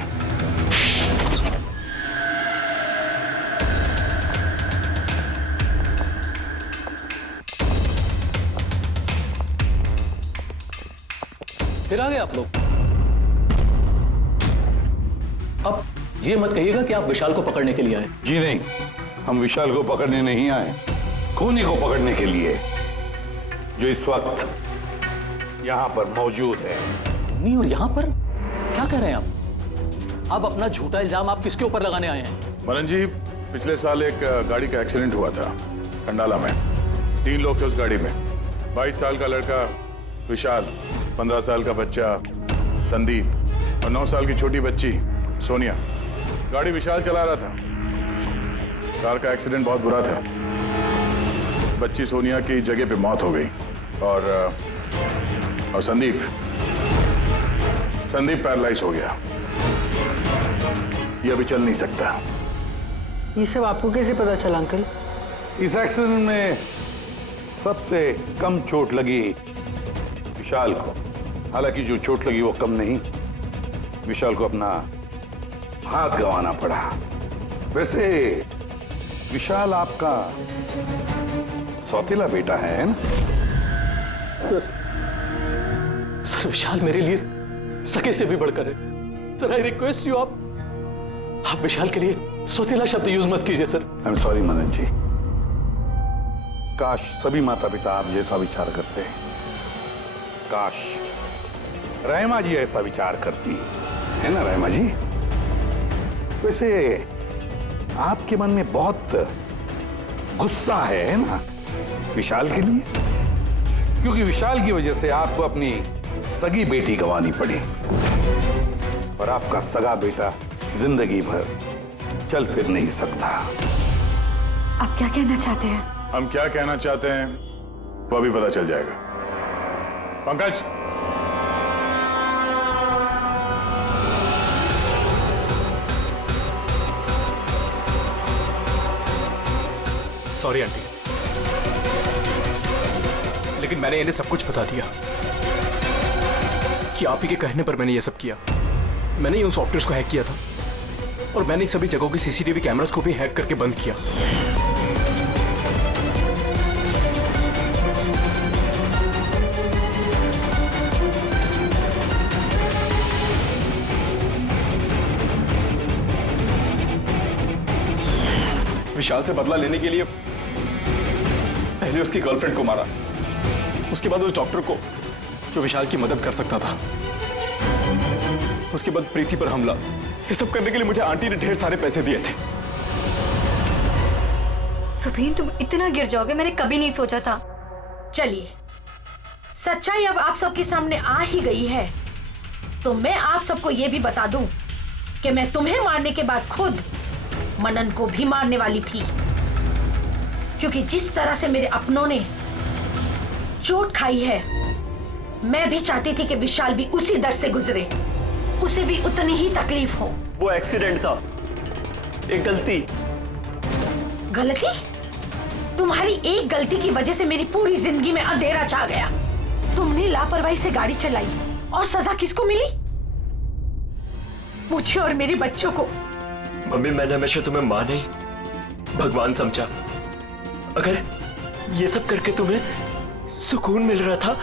फिर आ गए आप लोग। अब ये मत कहिएगा कि आप विशाल को पकड़ने के लिए आए। जी नहीं, हम विशाल को पकड़ने नहीं आए, खूनी को पकड़ने के लिए, जो इस वक्त यहाँ पर मौजूद है। खूनी? और यहाँ पर क्या कह रहे हैं आप? अब अपना झूठा इल्जाम आप किसके ऊपर लगाने आए हैं? मनन जी, पिछले साल एक गाड़ी का एक्सीडेंट हुआ था कंडाला में। 3 लोग थे उस गाड़ी में। 22 साल का लड़का विशाल, 15 साल का बच्चा संदीप और 9 साल की छोटी बच्ची सोनिया। गाड़ी विशाल चला रहा था। कार का एक्सीडेंट बहुत बुरा था। बच्ची सोनिया की जगह पे मौत हो गई और संदीप पैरालाइज हो गया। ये अभी चल नहीं सकता। ये सब आपको कैसे पता चला अंकल? इस एक्सीडेंट में सबसे कम चोट लगी विशाल को। हालांकि जो चोट लगी वो कम नहीं, विशाल को अपना हाथ गंवाना पड़ा। वैसे विशाल आपका सौतेला बेटा है ना? सर विशाल मेरे लिए सगे से भी बढ़कर है। सर आई रिक्वेस्ट यू, आप विशाल के लिए सौतेला शब्द यूज मत कीजिए सर। आई एम सॉरी मनन जी। काश सभी माता पिता आप जैसा विचार करते हैं। काश रहमा जी ऐसा विचार करती है ना रहमा जी। वैसे आपके मन में बहुत गुस्सा है ना विशाल के लिए, क्योंकि विशाल की वजह से आपको अपनी सगी बेटी गंवानी पड़ी और आपका सगा बेटा जिंदगी भर चल फिर नहीं सकता। आप क्या कहना चाहते हैं? हम क्या कहना चाहते हैं वो अभी पता चल जाएगा। पंकज, सॉरी आंटी, लेकिन मैंने इन्हें सब कुछ बता दिया कि आप ही के कहने पर मैंने ये सब किया। मैंने ही उन सॉफ्टवेयर्स को हैक किया था और मैंने सभी जगहों की सीसीटीवी कैमरास को भी हैक करके बंद किया। विशाल से बदला लेने के लिए पहले उसकी गर्लफ्रेंड को मारा, उसके बाद उस डॉक्टर को जो विशाल की मदद कर सकता था, उसके बाद प्रीति पर हमला। ये सब करने के लिए मुझे आंटी ने ढेर सारे पैसे दिए थे। सुबीन तुम इतना गिर जाओगे मैंने कभी नहीं सोचा था। चलिए, सच्चाई अब आप सबके सामने आ ही गई है, तो मैं आप सबको यह भी बता दूं कि मैं तुम्हें मारने के बाद खुद मनन को भी मारने वाली थी, क्योंकि जिस तरह से मेरे अपनों ने चोट खाई है, मैं भी चाहती थी कि विशाल भी उसी दर्द से गुजरे, उसे भी उतनी ही तकलीफ हो। वो एक्सीडेंट था, एक गलती। गलती? तुम्हारी एक गलती की वजह से मेरी पूरी जिंदगी में अंधेरा छा गया। तुमने लापरवाही से गाड़ी चलाई और सजा किसको मिली? मुझे और मेरे बच्चों को। मम्मी, मैंने हमेशा तुम्हें मां नहीं भगवान समझा। अगर ये सब करके तुम्हें सुकून मिल रहा था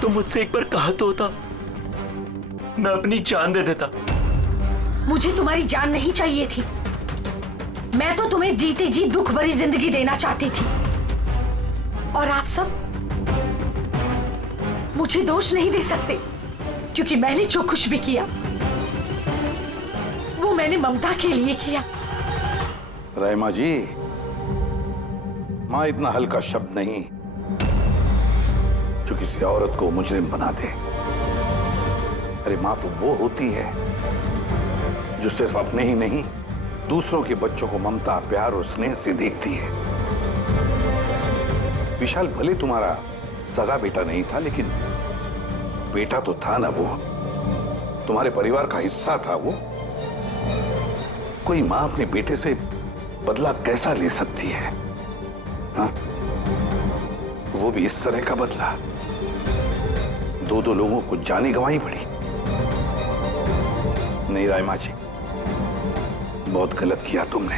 तो मुझसे एक बार कहा तो होता, मैं अपनी जान दे देता। मुझे तुम्हारी जान नहीं चाहिए थी, मैं तो तुम्हें जीते जी दुख भरी जिंदगी देना चाहती थी। और आप सब मुझे दोष नहीं दे सकते, क्योंकि मैंने जो कुछ भी किया वो मैंने ममता के लिए किया। रहमा जी, मां इतना हल्का शब्द नहीं जो किसी औरत को मुजरिम बना दे। अरे मां तो वो होती है जो सिर्फ अपने ही नहीं दूसरों के बच्चों को ममता, प्यार और स्नेह से देखती है। विशाल भले तुम्हारा सगा बेटा नहीं था, लेकिन बेटा तो था ना, वो तुम्हारे परिवार का हिस्सा था। वो कोई मां अपने बेटे से बदला कैसा ले सकती है? हाँ? वो भी इस तरह का बदला। दो लोगों को जाने गंवाई पड़ी। नहीं रायमा जी, बहुत गलत किया तुमने,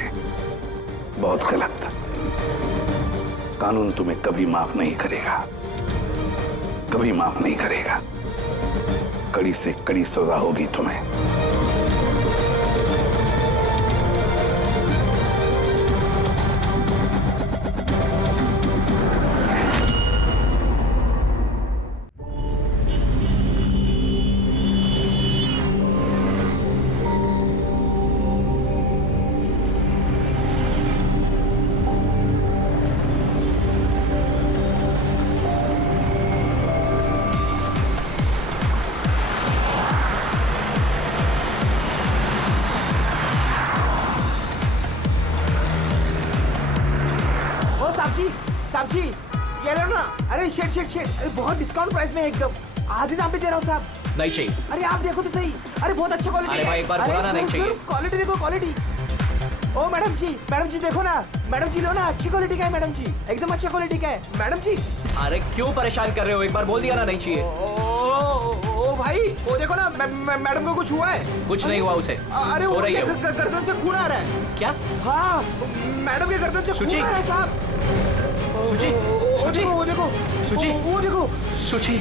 बहुत गलत। कानून तुम्हें कभी माफ नहीं करेगा, कभी माफ नहीं करेगा। कड़ी से कड़ी सजा होगी तुम्हें। लिमिटेड, अरे बहुत डिस्काउंट प्राइस में एकदम, आधे दाम पे दे रहा हूँ साहब। नहीं चाहिए। अरे आप देखो तो सही, अरे बहुत अच्छा क्वालिटी। अरे भाई एक बार बोला ना नहीं चाहिए। क्वालिटी देखो क्वालिटी। ओ मैडम जी देखो ना, मैडम जी लो ना, अच्छी क्वालिटी का है मैडम जी, एकदम अच्छा क्वालिटी का है मैडम जी। अरे क्यों परेशान कर रहे हो, एक बार बोल दिया ना नहीं चाहिए। ओ भाई वो देखो ना, मैडम को कुछ हुआ है? कुछ नहीं हुआ उसे, अरे सो वो रही है वो। गर्दन से खून आ रहा है। क्या? हाँ मैडम के गर्दन से खून आ रहा है साहब। सुची, वो देखो सुची, वो देखो सुची।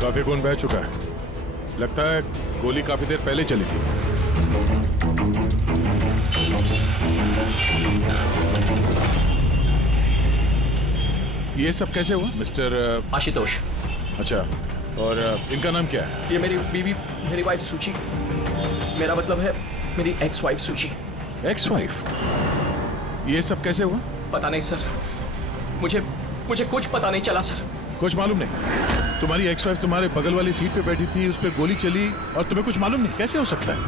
काफी खून बह चुका है, लगता है गोली काफी देर पहले चली थी। ये सब कैसे हुआ मिस्टर आशुतोष? अच्छा, और इनका नाम क्या है? ये मेरी बीवी, मेरी वाइफ सुची, मेरा मतलब है मेरी एक्स वाइफ सुची। Ex wife? ये सब कैसे हुआ? पता नहीं सर, मुझे कुछ पता नहीं चला सर। कुछ मालूम नहीं? तुम्हारी एक्स वाइफ तुम्हारे बगल वाली सीट पे बैठी थी, उस पर गोली चली और तुम्हें कुछ मालूम नहीं? कैसे हो सकता है?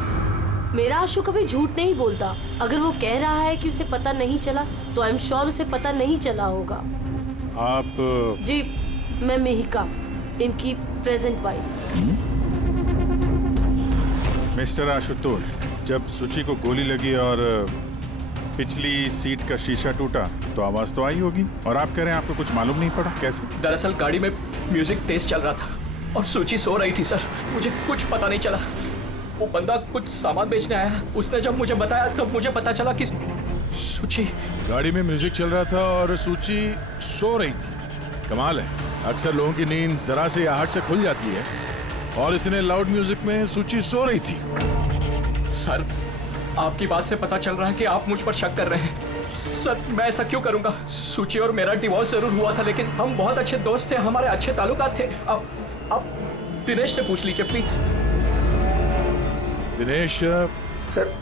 मेरा आशु कभी झूठ नहीं बोलता। अगर वो कह रहा है कि उसे पता नहीं चला तो आई एम श्योर उसे पता नहीं चला होगा। आप? जी, मैं मेहिका, इनकी प्रेजेंट वाइफ। मिस्टर आशुतोष, जब सुची को गोली लगी और पिछली सीट का शीशा टूटा तो आवाज तो आई होगी, और आप कह रहे हैं आपको कुछ मालूम नहीं पड़ा? कैसे? दरअसल गाड़ी में म्यूजिक तेज चल रहा था और सुची सो रही थी सर, मुझे कुछ पता नहीं चला। वो बंदा कुछ सामान बेचने आया, उसने जब मुझे बताया तब मुझे पता चला कि सुची। गाड़ी में म्यूजिक चल रहा था और सुची सो रही थी। कमाल है, अक्सर लोगों की नींद जरा से आहट से खुल जाती है और इतने लाउड म्यूजिक में सुची सो रही थी। सर, आपकी बात से पता चल रहा है कि आप मुझ पर शक कर रहे हैं। सर, मैं ऐसा क्यों करूंगा? सुची और मेरा डिवोर्स जरूर हुआ था, लेकिन हम बहुत अच्छे दोस्त थे, हमारे अच्छे ताल्लुकात थे। अब दिनेश से पूछ लीजिए प्लीज। दिनेश? सर,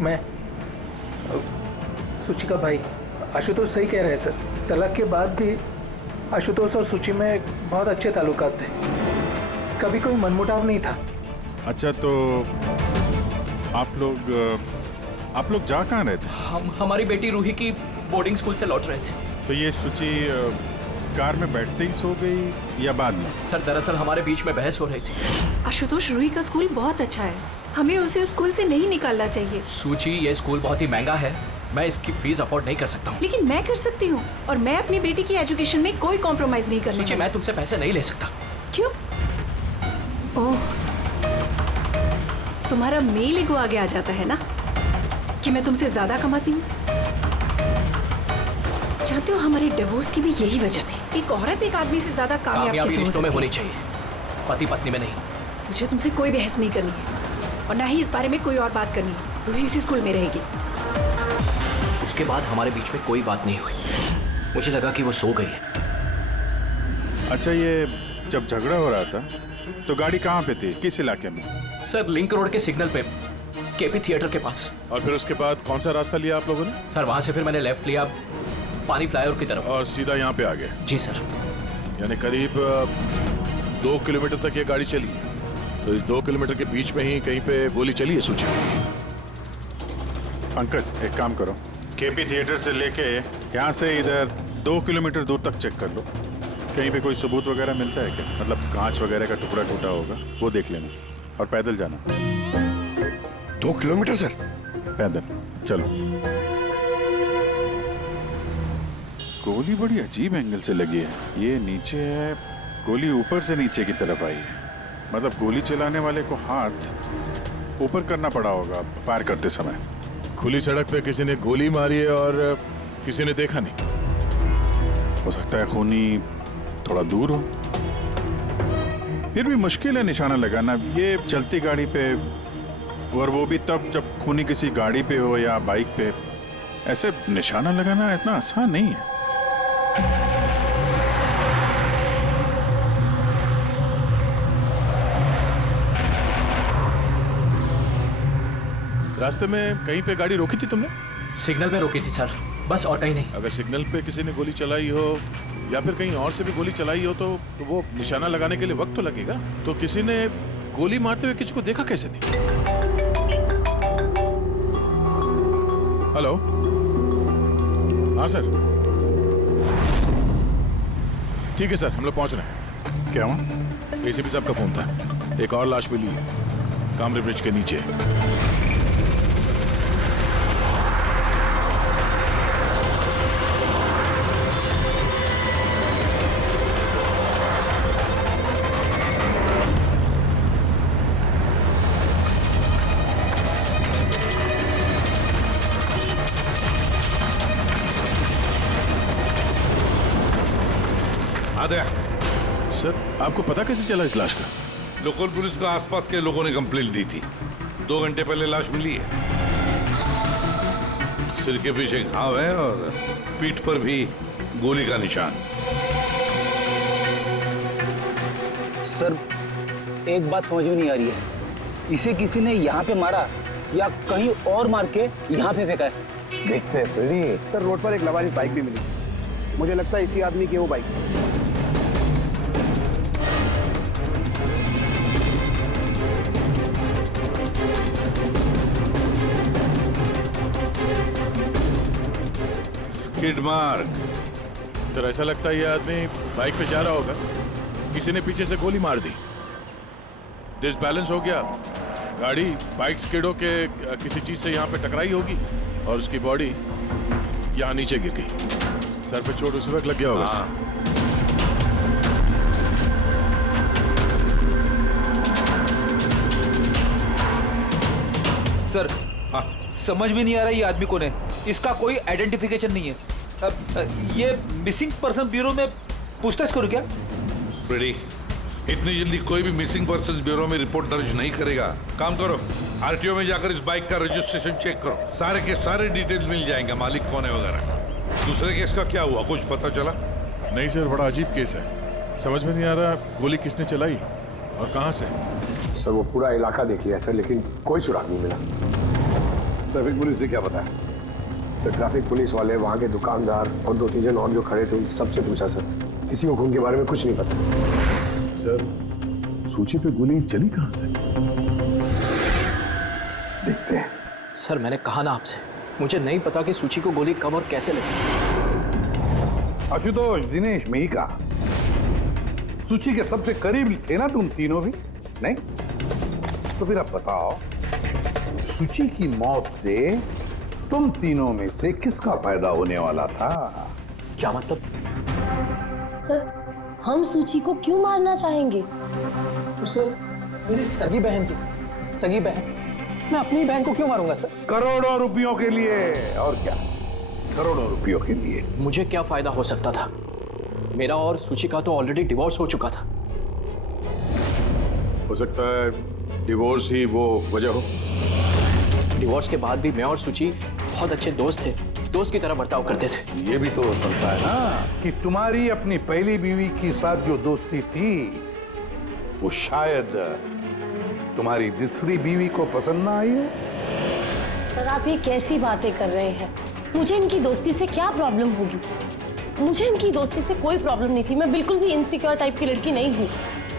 मैं सुची का भाई। आशुतोष सही कह रहे हैं सर, तलाक के बाद भी आशुतोष और सुची में बहुत अच्छे ताल्लुकात थे, कभी कोई मनमुटाव नहीं था। अच्छा, तो आप लोग जा कहाँ रहे थे? हम हमारी बेटी रूही की बोर्डिंग स्कूल से लौट रहे थे। तो ये सुची कार में बैठते ही सो गई या बाद में? सर, दरअसल हमारे बीच में बहस हो रही थी। आशुतोष, रूही का स्कूल बहुत अच्छा है, हमें उसे उस स्कूल से नहीं निकालना चाहिए। सुची, ये स्कूल बहुत ही महंगा है, मैं इसकी फीस अफोर्ड नहीं कर सकता हूँ। लेकिन मैं कर सकती हूँ, और मैं अपनी बेटी की एजुकेशन में कोई कॉम्प्रोमाइज नहीं करने सुची, मैं तुमसे पैसे नहीं ले सकता। क्यों? ओह, तुम्हारा मेल ईगो आगे आ जाता है ना कि मैं तुमसे ज्यादा कमाती हूँ। जानते हो, हमारे डिवोर्स की भी यही वजह थी। एक औरत एक आदमी से ज्यादा कामयाब कैसे हो रिश्तों में सकती होनी है? चाहिए, पति पत्नी में नहीं। मुझे तुमसे कोई बहस नहीं करनी है, और ना ही इस बारे में कोई और बात करनी है। रूही इसी स्कूल में रहेगी। उसके बाद हमारे बीच में कोई बात नहीं हुई, मुझे लगा कि वो सो गई है। अच्छा, ये जब झगड़ा हो रहा था तो गाड़ी कहाँ पे थी, किस इलाके में? सर, लिंक रोड के सिग्नल पे, केपी थिएटर के पास। और फिर उसके बाद कौन सा रास्ता लिया आप लोगों ने? सर, वहां से फिर मैंने लेफ्ट लिया पानी फ्लाईओवर की तरफ और सीधा यहाँ पे आ गए? जी सर। यानी करीब 2 किलोमीटर तक ये गाड़ी चली, तो इस 2 किलोमीटर के बीच में ही कहीं पे गोली चली है सुची। पंकज, एक काम करो, केपी थिएटर से लेके यहाँ से इधर 2 किलोमीटर दूर तक चेक कर लो, कहीं पे कोई सबूत वगैरह मिलता है क्या? मतलब कांच वगैरह का टुकड़ा टूटा होगा, वो देख लेना, और पैदल जाना। 2 किलोमीटर सर? पैदल चलो। गोली बड़ी अजीब एंगल से लगी है, ये नीचे है, गोली ऊपर से नीचे की तरफ आई है। मतलब गोली चलाने वाले को हाथ ऊपर करना पड़ा होगा फायर करते समय। खुली सड़क पे किसी ने गोली मारी है और किसी ने देखा नहीं। हो सकता है खूनी थोड़ा दूर हो, फिर भी मुश्किल है निशाना लगाना। ये चलती गाड़ी पे और वो भी तब जब खूनी किसी गाड़ी पे हो या बाइक पे। ऐसे निशाना लगाना इतना आसान नहीं है। रास्ते में कहीं पे गाड़ी रोकी थी तुमने? सिग्नल पे रोकी थी सर, बस और कहीं नहीं। अगर सिग्नल पे किसी ने गोली चलाई हो या फिर कहीं और से भी गोली चलाई हो तो वो निशाना लगाने के लिए वक्त तो लगेगा। तो किसी ने गोली मारते हुए किसी को देखा कैसे नहीं? हेलो, हाँ सर, ठीक है सर, हम लोग पहुंच रहे हैं। क्या हुआ? एसीपी साहब का फोन था, एक और लाश मिली है कामरे ब्रिज के नीचे। सर, आपको पता कैसे चला इस लाश का? लोकल पुलिस को आसपास के लोगों ने कंप्लेंट दी थी। 2 घंटे पहले लाश मिली है। सिर के पीछे घाव है और पीठ पर भी गोली का निशान। सर, एक बात समझ में नहीं आ रही है, इसे किसी ने यहाँ पे मारा या कहीं और मार के यहाँ पे फेंका है? देखते हैं फ्रेडी। सर, रोड पर एक लवारिस बाइक भी मिली। मुझे लगता है इसी आदमी की वो बाइक। Skid mark. सर, ऐसा लगता है ये आदमी बाइक पे जा रहा होगा, किसी ने पीछे से गोली मार दी, डिसबैलेंस हो गया, गाड़ी बाइक स्किड होके किसी चीज से यहाँ पे टकराई होगी और उसकी बॉडी यहाँ नीचे गिर गई। सर पे चोट उसी वक्त लग गया होगा। सर, समझ में नहीं आ रहा ये आदमी कौन है। इसका कोई आइडेंटिफिकेशन नहीं है। ये मिसिंग पर्सन ब्यूरो में पूछताछ करूं क्या? फ्रेडी, इतनी जल्दी कोई भी मिसिंग पर्सन ब्यूरो में रिपोर्ट दर्ज नहीं करेगा। काम करो, आरटीओ में जाकर इस बाइक का रजिस्ट्रेशन चेक करो, सारे के सारे डिटेल्स मिल जाएंगे, मालिक कौन है वगैरह। दूसरे केस का क्या हुआ, कुछ पता चला? नहीं सर, बड़ा अजीब केस है, समझ में नहीं आ रहा गोली किसने चलाई और कहां से। सर, वो पूरा इलाका देख लिया सर, लेकिन कोई सुराग नहीं मिला। ट्रैफिक पुलिस ने क्या बताया? सर, ट्रैफिक पुलिस वाले, वहाँ के दुकानदार और 2-3 जन और जो खड़े थे उन सबसे पूछा सर, किसी को खून के बारे में कुछ नहीं पता। सर, सूची पे गोली चली कहां से? देखते हैं। सर, मैंने कहा ना आपसे, मुझे नहीं पता कि सूची को गोली कब और कैसे लगी। आशुतोष, दिनेश, मेहिका, सूची के सबसे करीब थे ना तुम तीनों भी? नहीं? तो फिर अब बताओ, सूची की मौत से तुम तीनों में से किसका फायदा होने वाला था? क्या मतलब? सर, हम सूची को क्यों मारना चाहेंगे? सर, मेरी सगी बहन की सगी बहन, मैं अपनी बहन को क्यों मारूंगा सर? करोड़ों रुपयों के लिए। और क्या? करोड़ों रुपयों के लिए। मुझे क्या फायदा हो सकता था? मेरा और सूची का तो ऑलरेडी डिवोर्स हो चुका था। हो सकता है डिवोर्स ही वो वजह हो। डिवोर्स के बाद भी मैं और सूची बहुत अच्छे दोस्त थे, दोस्त की तरह बर्ताव करते थे। ये भी तो हो सकता है ना कि तुम्हारी अपनी पहली बीवी के साथ जो दोस्ती थी वो शायद तुम्हारी दूसरी बीवी को पसंद ना आई हो। सर, आप ये कैसी बातें कर रहे हैं? मुझे इनकी दोस्ती से क्या प्रॉब्लम होगी? मुझे इनकी दोस्ती से कोई प्रॉब्लम नहीं थी। मैं बिल्कुल भी इनसिक्योर टाइप की लड़की नहीं हूँ।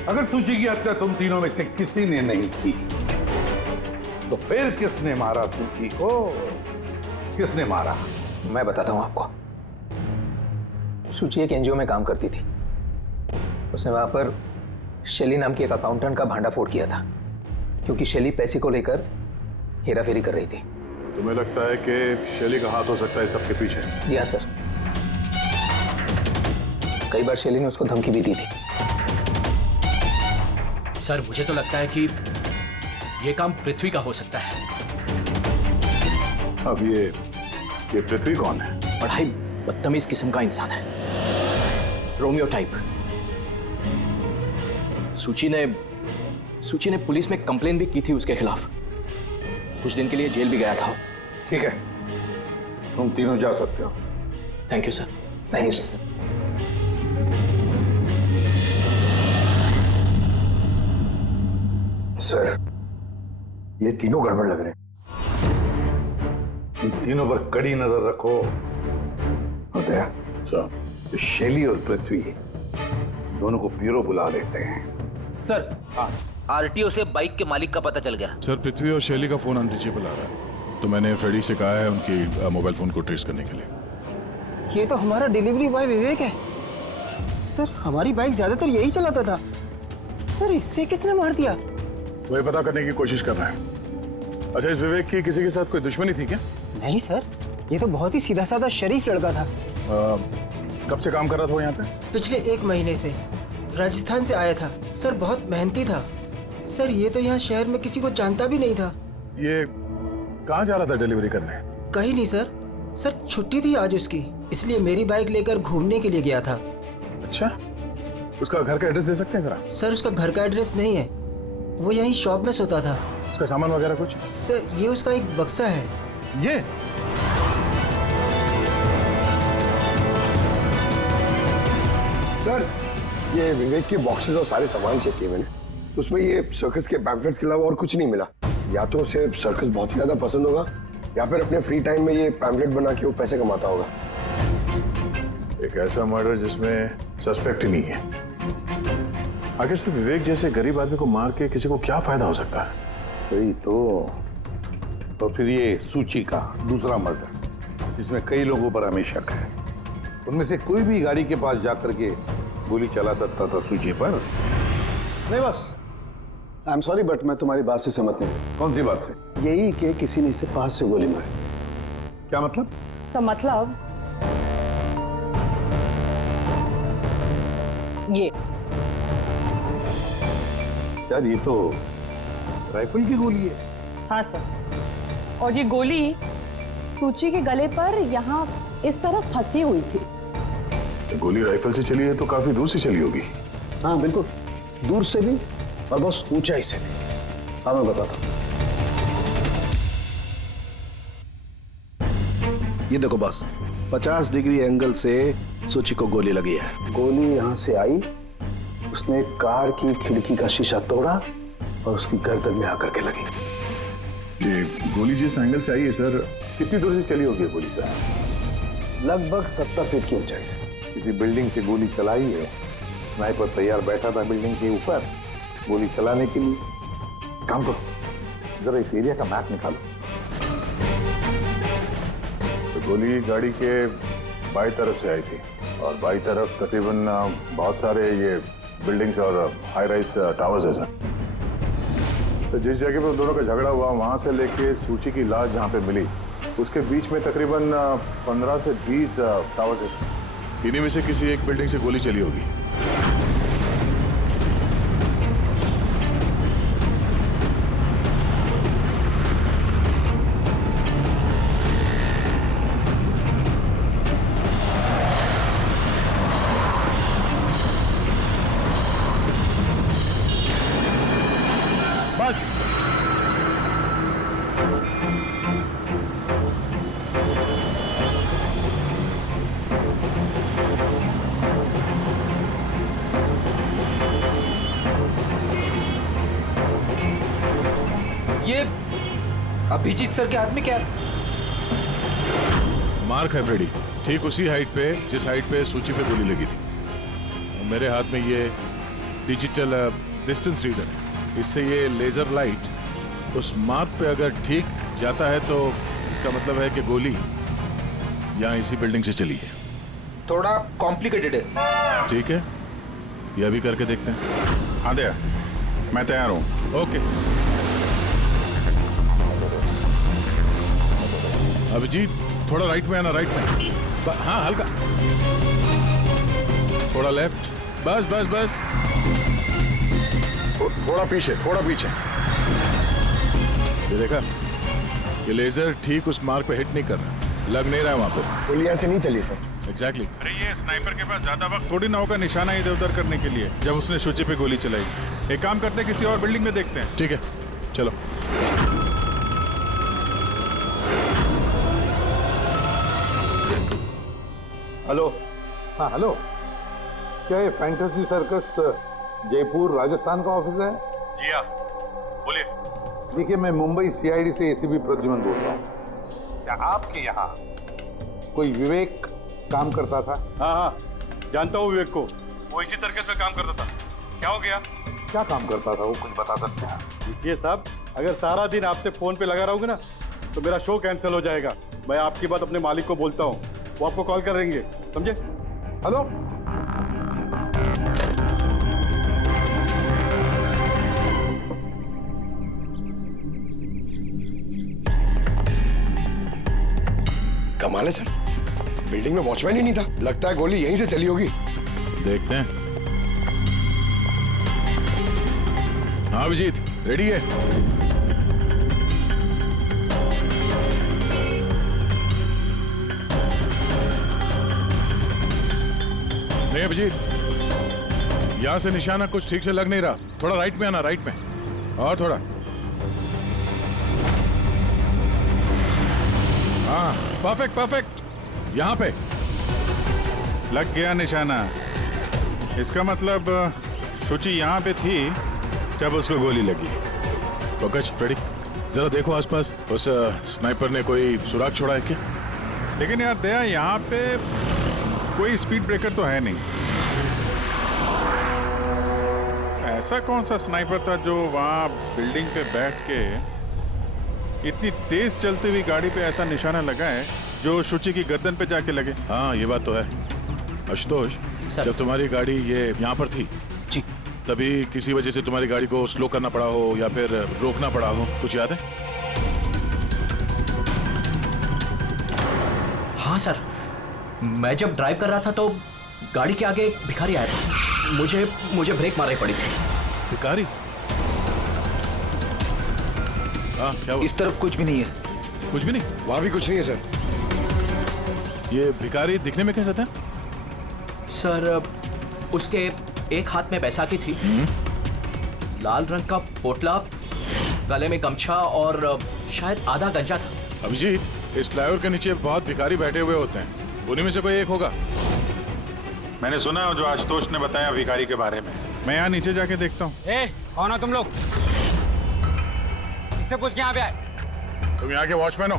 अगर सूची की हत्या तुम तीनों में से किसी ने नहीं की तो फिर किसने मारा सूची को? किसने मारा? मैं बताता हूँ आपको। सूची एक एनजीओ में काम करती थी। उसने वहां पर शैली नाम की एक अकाउंटेंट का भांडा फोड़ किया था, क्योंकि शैली पैसे को लेकर हेराफेरी कर रही थी। तुम्हें लगता है कि शैली का हाथ हो सकता है सबके पीछे? जी हाँ सर, कई बार शैली ने उसको धमकी भी दी थी। सर, मुझे तो लगता है कि ये काम पृथ्वी का हो सकता है। अब ये पृथ्वी कौन है? बड़ा ही बदतमीज किस्म का इंसान है, रोमियो टाइप। सूची ने पुलिस में कंप्लेन भी की थी उसके खिलाफ, कुछ दिन के लिए जेल भी गया था। ठीक है, तुम तीनों जा सकते हो। Thank you sir. Thank you sir. Sir, ये तीनों गड़बड़ लग रहे हैं। इन तीनों पर कड़ी नजर रखो। उदया, तो शैली और पृथ्वी दोनों को ब्यूरो बुला लेते हैं। सर, आरटीओ से बाइक के मालिक का पता चल गया। सर, पृथ्वी और शैली का फोन अनरीचेबल आ रहा है, तो मैंने फ्रेडी से कहा है उनकी मोबाइल फोन को ट्रेस करने के लिए। ये तो हमारा डिलीवरी बॉय विवेक है। सर, हमारी बाइक ज्यादातर यही चलाता था। सर, इससे किसने मार दिया? वही पता करने की कोशिश कर रहे हैं। अच्छा, इस विवेक की किसी के साथ कोई दुश्मनी थी क्या? नहीं सर, ये तो बहुत ही सीधा साधा शरीफ लड़का था। कब से काम कर रहा था वो यहाँ पे? पिछले 1 महीने से राजस्थान से आया था। सर, बहुत मेहनती था। सर, ये तो यहाँ शहर में किसी को जानता भी नहीं था। ये कहाँ जा रहा था डिलीवरी करने? कहीं नहीं सर। सर, छुट्टी थी आज उसकी, इसलिए मेरी बाइक लेकर घूमने के लिए गया था। अच्छा, उसका घर का एड्रेस दे सकते हैं जरा? सर, उसका घर का एड्रेस नहीं है, वो यहीं शॉप में सोता था। उसका सामान वगैरह कुछ? सर, ये उसका एक बक्सा है। ये? सर, ये विवेक के बॉक्सेस और सारे सामान चेक किए मैंने, उसमें ये सर्कस के पैम्फलेट्स के अलावा और कुछ नहीं मिला। या तो उसे सर्कस बहुत ही ज्यादा पसंद होगा, या फिर अपने फ्री टाइम में ये पैम्फलेट बना के वो पैसे कमाता होगा। एक ऐसा मर्डर जिसमें सस्पेक्ट ही नहीं है। आखिर से विवेक जैसे गरीब आदमी को मार के किसी को क्या फायदा हो सकता है? वही तो फिर ये सूची का दूसरा मर्डर, जिसमें कई लोगों पर हमें शक है, उनमें से कोई भी गाड़ी के पास जाकर के गोली चला सकता था सूची पर? नहीं बस, आई एम सॉरी बट मैं तुम्हारी बात से सहमत नहीं हूँ। कौन सी बात से? यही कि किसी ने इसे पास से गोली मारी। क्या मतलब? सब मतलब ये। यार, ये तो राइफल की गोली है। हाँ सर, और ये गोली सूची के गले पर यहाँ इस तरह फंसी हुई थी। तो गोली राइफल से चली है तो काफी दूर से चली होगी। हाँ बिल्कुल, दूर से भी और बहुत ऊंचाई से भी। हाँ, मैं बताता हूँ। ये देखो बॉस, 50 डिग्री एंगल से सूची को गोली लगी है। गोली यहाँ से आई, उसने कार की खिड़की का शीशा तोड़ा और उसकी गर्दन में आकर के लगी। ये गोली जिस एंगल से आई है सर, कितनी दूर से चली होगी गोली सर? लगभग 70 फीट की ऊंचाई से। किसी बिल्डिंग से गोली चलाई है। स्नाइपर तैयार बैठा था बिल्डिंग के ऊपर गोली चलाने के लिए। काम करो, जरा इस एरिया का मैप निकालो। तो गोली गाड़ी के बाई तरफ से आई थी, और बाई तरफ तकरीबन बहुत सारे ये बिल्डिंग्स और हाई राइज टावर्स है सर। तो जिस जगह पे उन दोनों का झगड़ा हुआ, वहां से लेके सूची की लाश जहां पे मिली, उसके बीच में तकरीबन 15 से 20 टावर्स है। इन्हीं में से किसी एक बिल्डिंग से गोली चली होगी। ये अभिजीत सर के हाथ में क्या? मार्क है फ्रेडी, ठीक उसी हाइट पे जिस हाइट पे सूची पे गोली लगी थी। और मेरे हाथ में ये डिजिटल डिस्टेंस रीडर है। इससे ये लेजर लाइट उस मार्क पे अगर ठीक जाता है तो इसका मतलब है कि गोली यहाँ इसी बिल्डिंग से चली है। थोड़ा कॉम्प्लिकेटेड है। ठीक है, यह भी करके देखते हैं। हाँ दया, मैं तैयार हूँ। ओके अभिजीत, थोड़ा राइट में आना, राइट में। हाँ, हल्का थोड़ा लेफ्ट। बस बस बस, थोड़ा पीछे, थोड़ा पीछे। ये देखा, ये लेजर ठीक उस मार्क पे हिट नहीं कर रहा, लग नहीं रहा है वहां पे। गोली ऐसे नहीं चली सर। एग्जैक्टली। अरे ये स्नाइपर के पास ज्यादा वक्त थोड़ी ना होगा निशाना इधर उधर करने के लिए, जब उसने सूची पे गोली चलाई। एक काम करते हैं, किसी और बिल्डिंग में देखते हैं। ठीक है, चलो। हेलो। हाँ हेलो, क्या ये फैंटेसी सर्कस जयपुर राजस्थान का ऑफिस है? जी हाँ, बोलिए। देखिए, मैं मुंबई सीआईडी से एसीपी प्रद्युमन बोल रहा हूँ। क्या आपके यहाँ कोई विवेक काम करता था? हाँ हाँ, जानता हूँ विवेक को, वो इसी सर्कस में काम करता था। क्या हो गया? क्या काम करता था वो, कुछ बता सकते हैं? देखिए साहब, अगर सारा दिन आपसे फोन पे लगा रहूंगा ना तो मेरा शो कैंसिल हो जाएगा। मैं आपकी बात अपने मालिक को बोलता हूँ, वो आपको कॉल करेंगे, समझे? हेलो। कमाल है सर, बिल्डिंग में वॉचमैन ही नहीं था। लगता है गोली यहीं से चली होगी। देखते हैं। हाँ अभिजीत, रेडी है? नहीं अभिजीत, यहां से निशाना कुछ ठीक से लग नहीं रहा। थोड़ा राइट में आना, राइट में, और थोड़ा। हाँ परफेक्ट परफेक्ट, यहां पे लग गया निशाना। इसका मतलब शुचि यहां पे थी जब उसको गोली लगी। पंकज, फ्रेडी, जरा देखो आसपास, उस स्नाइपर ने कोई सुराग छोड़ा है क्या? लेकिन यार दया, यहाँ पे कोई स्पीड ब्रेकर तो है नहीं। ऐसा कौन सा स्नाइपर था जो वहाँ बिल्डिंग पे बैठ के इतनी तेज चलती हुई गाड़ी पे ऐसा निशाना लगाए जो शुचि की गर्दन पे जाके लगे? हाँ ये बात तो है। आशुतोष, जब तुम्हारी गाड़ी ये यहाँ पर थी जी, तभी किसी वजह से तुम्हारी गाड़ी को स्लो करना पड़ा हो या फिर रोकना पड़ा हो, कुछ याद है? हाँ सर, मैं जब ड्राइव कर रहा था तो गाड़ी के आगे एक भिखारी आया था। मुझे ब्रेक मारनी पड़ी थी। भिखारी? हाँ क्या हुआ? इस तरफ कुछ भी नहीं है। कुछ भी नहीं? वहां भी कुछ नहीं है सर। ये भिखारी दिखने में कैसा था? सर, उसके एक हाथ में बैसाखी थी, लाल रंग का पोटला, गले में गमछा और शायद आधा गंजा था। अभिजीत, इस फ्लाईओवर के नीचे बहुत भिखारी बैठे हुए होते हैं, उन्हीं में से कोई एक होगा। मैंने सुना जो आशुतोष ने बताया भिखारी के बारे में। मैं यहाँ नीचे जाके देखता हूँ। कौन हो तुम लोग? इससे पूछ के यहाँ पे आए? तुम यहाँ के वॉचमैन हो?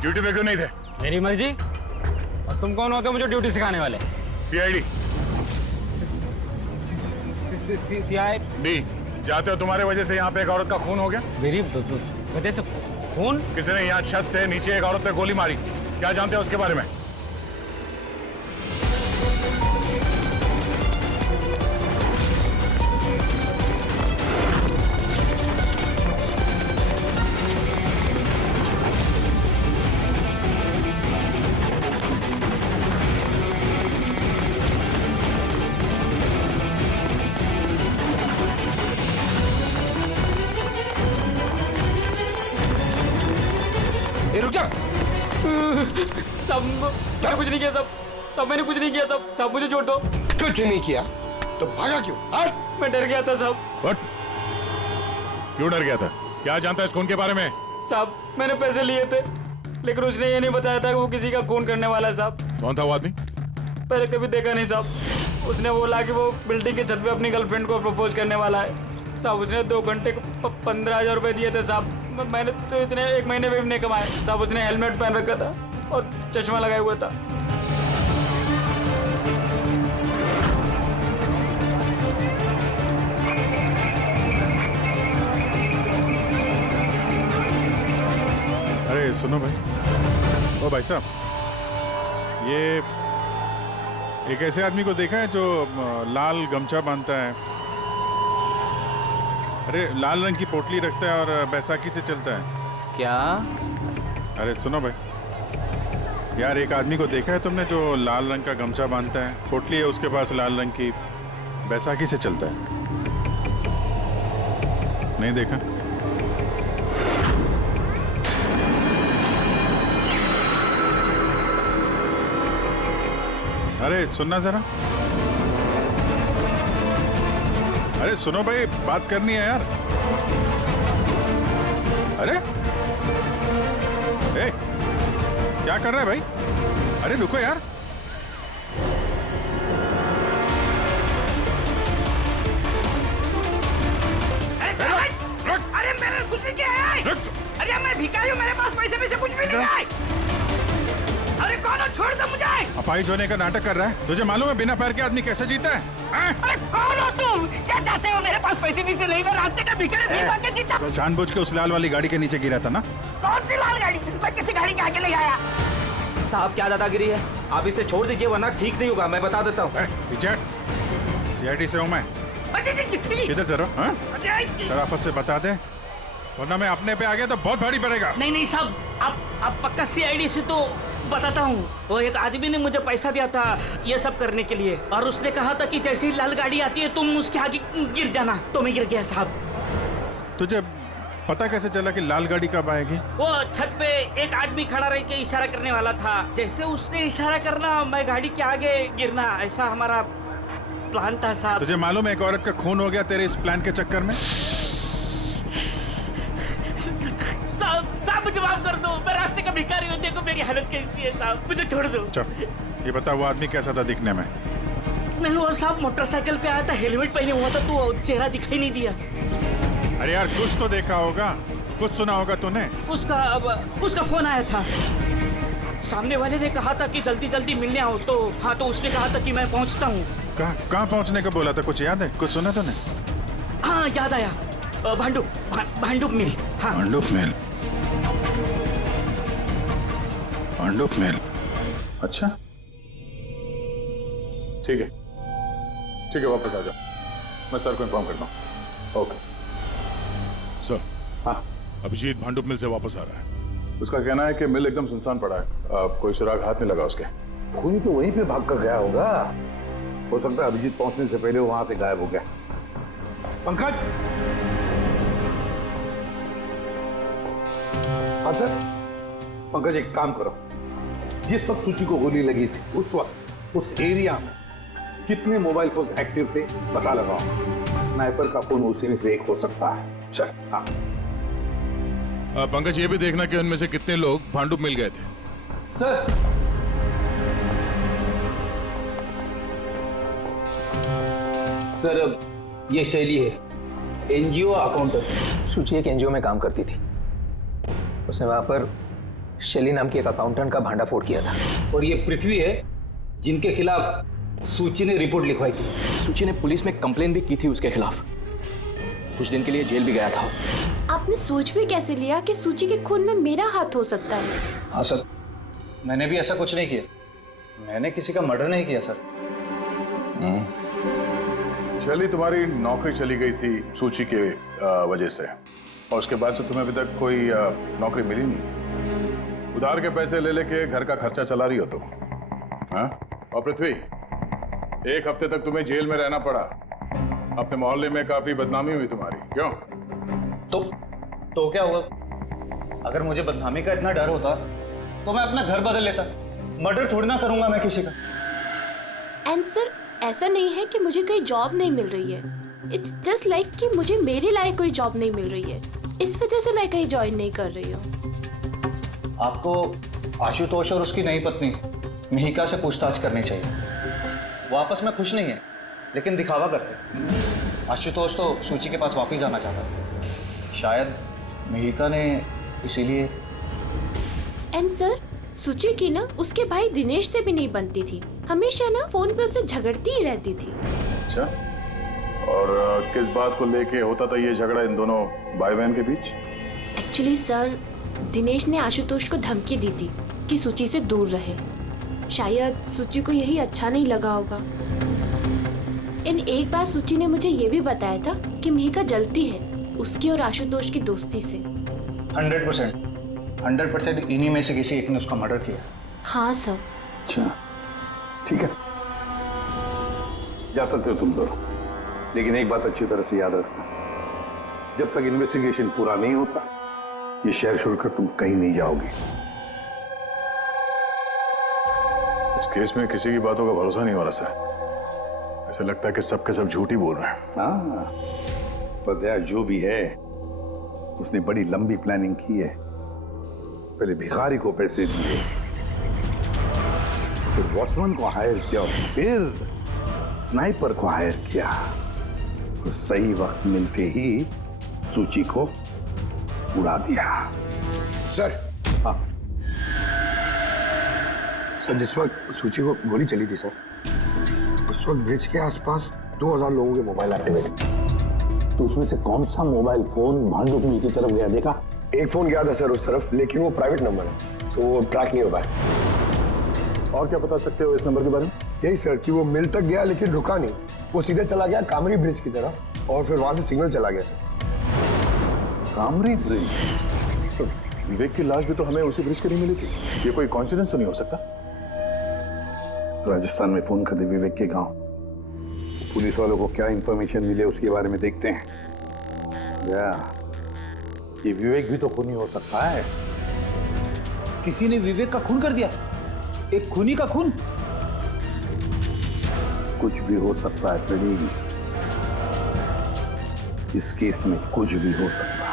ड्यूटी पे क्यों नहीं थे? मेरी मर्जी। और तुम कौन होते हो मुझे ड्यूटी सिखाने वाले? सीआईडी। सीआईडी? जाते हो, तुम्हारे वजह से यहाँ पे एक औरत का खून हो गया। मेरी वजह से खून? किसी ने यहाँ छत से नीचे एक औरत पे गोली मारी। क्या जानते हो उसके बारे में? रुक जा। सब मैंने कुछ नहीं किया, सब मैंने कुछ नहीं किया, सब मुझे छोड़ दो। कुछ नहीं किया तो भागा क्यों? मैं डर गया था सब। What? क्यों डर गया था? क्या जानता है इस खून के बारे में? साहब, मैंने पैसे लिए थे, लेकिन उसने ये नहीं बताया था कि वो किसी का खून करने वाला है। साहब, कौन था वो आदमी? पहले कभी देखा नहीं साहब। उसने बोला कि वो बिल्डिंग की छत पे अपनी गर्लफ्रेंड को प्रपोज करने वाला है। साहब, उसने 2 घंटे को 15,000 रुपए दिए थे। साहब, मैंने तो इतने 1 महीने में भी नहीं कमाए। साहब, उसने हेलमेट पहन रखा था और चश्मा लगाया हुआ था। अरे सुनो भाई, ओ भाई साहब, ये एक ऐसे आदमी को देखा है जो लाल गमछा बांधता है, अरे लाल रंग की पोटली रखता है और बैसाखी से चलता है? क्या? अरे सुनो भाई, यार एक आदमी को देखा है तुमने जो लाल रंग का गमछा बांधता है, पोटली है उसके पास लाल रंग की, बैसाखी से चलता है? नहीं देखा? अरे सुनना जरा, अरे सुनो भाई, बात करनी है यार। अरे ए, क्या कर रहा है भाई? अरे रुको यार। अरे मेरे कुछ नहीं किया है। अरे मैं भिखारी हूँ, मेरे पास पैसे भी से कुछ भी नहीं है। अरे कौन हो? छोड़ दो मुझे। अपाहिज होने का नाटक कर रहा है। तुझे मालूम है बिना पैर के आदमी कैसे जीता है? अरे कौन हो तुम? क्या चाहते हो? मेरे पास पैसे भी से नहीं, मैं रास्ते का भिखारी नहीं बन के जीता। तो जानबूझ के उस लाल वाली गाड़ी के नीचे गिरा था ना? कौन सी लाल गाड़ी? मैं किसी गाड़ी के आगे नहीं आया। साहब क्या दादागिरी है? आप इसे छोड़ दीजिए वरना ठीक नहीं होगा, मैं बता देता हूँ। CID से हूँ मैं। किधर चलो? शराफत से बता दे वरना मैं अपने पे आ गया तो बहुत भारी पड़ेगा। नहीं नहीं साहब, आप पक्का CID से तो बताता हूँ। वो एक आदमी ने मुझे पैसा दिया था ये सब करने के लिए, और उसने कहा था कि जैसे ही लाल गाड़ी आती है तुम उसके आगे गिर जाना। तो मैं गिर गया साहब। तुझे पता कैसे चला कि लाल गाड़ी कब आएगी? वो छत पे एक आदमी खड़ा रह के इशारा करने वाला था। जैसे उसने इशारा करना मैं गाड़ी के आगे गिरना, ऐसा हमारा प्लान था साहब। तुझे मालूम है एक औरत का खून हो गया तेरे इस प्लान के चक्कर में? साहब मुझे माफ कर दो, मैं रास्ते का भिखारी हूँ। देखो मेरी हालत कैसी है साहब, मुझे छोड़ दो। चल ये बता वो आदमी कैसा था दिखने में? नहीं वो साहब मोटरसाइकिल पे आया था, हेलमेट पहने हुआ था, तो चेहरा दिखाई नहीं दिया। अरे यार कुछ तो देखा होगा, कुछ सुना होगा तूने? उसका फोन आया था। सामने वाले ने कहा था कि जल्दी जल्दी मिलने आओ। तो हाँ, तो उसने कहा था कि मैं पहुंचता हूँ। कहाँ पहुंचने को बोला था? कुछ याद है? कुछ सुना तूने? हाँ याद आया, भांडुप मिल। हाँ भांडुप मिल। भांडुप मिल, अच्छा ठीक है वापस आ जाओ, मैं सर को इन्फॉर्म करता हूँ। Okay sir. हाँ अभिजीत भांडुप मिल से वापस आ रहा है। उसका कहना है कि मिल एकदम सुनसान पड़ा है, कोई सुराग हाथ नहीं लगा उसके। खूनी तो वहीं पे भाग कर गया होगा। हो सकता है अभिजीत पहुंचने से पहले वो वहां से गायब हो गया। पंकज। हाँ सर। पंकज एक काम करो, जिस वक्त सूची को गोली लगी थी उस वक्त उस एरिया में कितने मोबाइल फोन एक्टिव थे पता लगाओ। स्नाइपर का फोन उसी में से एक हो सकता है। चल हाँ। पंकज ये भी देखना कि उनमें से कितने लोग भांडुप मिल गए थे। सर सर ये शैली है, NGO अकाउंटेंट। सूची एक NGO में काम करती थी। उसने वहां पर शैली नाम की एक अकाउंटेंट का भांडा फोड़ किया था। और ये पृथ्वी है जिनके खिलाफ सूची ने रिपोर्ट लिखवाई थी। सूची ने पुलिस में कंप्लेन भी की थी उसके खिलाफ। कुछ दिन के लिए जेल भी गया था। आपने सोच भी कैसे लिया कि सूची के खून में मेरा हाथ हो सकता है? हाँ सर, मैंने भी ऐसा कुछ नहीं किया। मैंने किसी का मर्डर नहीं किया सर। शैली तुम्हारी नौकरी चली गई थी सूची के वजह से, और उसके बाद से तुम्हें अभी तक कोई नौकरी मिली नहीं। उधार के पैसे ले लेके घर का खर्चा चला रही हो तुम। हाँ? और पृथ्वी, एक हफ्ते तक तुम्हें जेल में रहना पड़ा। अपने मोहल्ले में काफी बदनामी हुई तुम्हारी। क्यों? तो क्या हुआ? अगर मुझे बदनामी का इतना डर होता तो मैं अपना घर बदल लेता। मर्डर थोड़ी ना करूंगा मैं किसी का। एंड सर, ऐसा नहीं है कि मुझे कोई जॉब नहीं मिल रही है। इट्स जस्ट लाइक कि मुझे मेरे लायक कोई जॉब नहीं मिल रही है, इस वजह से मैं कहीं ज्वाइन नहीं कर रही हूँ। आपको आशुतोष और उसकी नई पत्नी मिहिका से पूछताछ करनी चाहिए। वो आपस में खुश नहीं है लेकिन दिखावा करते। आशुतोष तो सूची के पास वापस जाना चाहता था, शायद मिहिका ने इसीलिए। एंड सर, सूची की ना उसके भाई दिनेश से भी नहीं बनती थी। हमेशा ना फोन पे उससे झगड़ती ही रहती थी। अच्छा, और किस बात को लेके होता था ये झगड़ा इन दोनों भाई बहन के बीच? एक्चुअली सर, दिनेश ने आशुतोष को धमकी दी थी कि सूची से दूर रहे। शायद सूची को यही अच्छा नहीं लगा होगा। इन एक बार सूची ने मुझे ये भी बताया था कि मिहिका जलती है उसकी और आशुतोष की दोस्ती से। 100% इन्हीं में से किसी एक ने उसका मर्डर किया। हाँ सर। अच्छा ठीक है, जा सकते हो तुम दोनों, लेकिन एक बात अच्छी तरह से याद रखना, जब तक इन्वेस्टिगेशन पूरा नहीं होता ये शहर छोड़कर तुम कहीं नहीं जाओगे। इस केस में किसी की बातों का भरोसा नहीं हो रहा सर। ऐसा लगता है कि सब के सब झूठ ही बोल रहे हैं। हाँ, पता है जो भी है उसने बड़ी लंबी प्लानिंग की है। पहले भिखारी को पैसे दिए, फिर वॉचमैन को हायर किया और फिर स्नाइपर को हायर किया और सही वक्त मिलते ही सूची को उड़ा दिया। सर। हाँ सर, जिस वक्त सूची को गोली चली थी सर, उस वक्त ब्रिज के आसपास 2000 लोगों के मोबाइल एक्टिवेट थे। तो उसमें से कौन सा मोबाइल फोन भांडुप मिल की तरफ गया देखा? एक फोन गया था सर उस तरफ, लेकिन वो प्राइवेट नंबर है तो वो ट्रैक नहीं हो पाया। और क्या बता सकते हो इस नंबर के बारे में? यही सर कि वो मिल तक गया लेकिन रुका नहीं, वो सीधे चला गया कामरी ब्रिज की तरफ और फिर वहां से सिग्नल चला गया सर। कामरी ब्रिज? विवेक की लाश भी तो हमें उसी ब्रिज के नहीं मिली थी। ये कोई कॉन्सिडेंस तो नहीं हो सकता? राजस्थान में फोन कर दे विवेक के गांव, पुलिस वालों को क्या इंफॉर्मेशन मिले उसके बारे में देखते हैं। ये विवेक भी तो खूनी हो सकता है। किसी ने विवेक का खून कर दिया? एक खूनी का खून? कुछ भी हो सकता है फ्रेडी, इस केस में कुछ भी हो सकता है।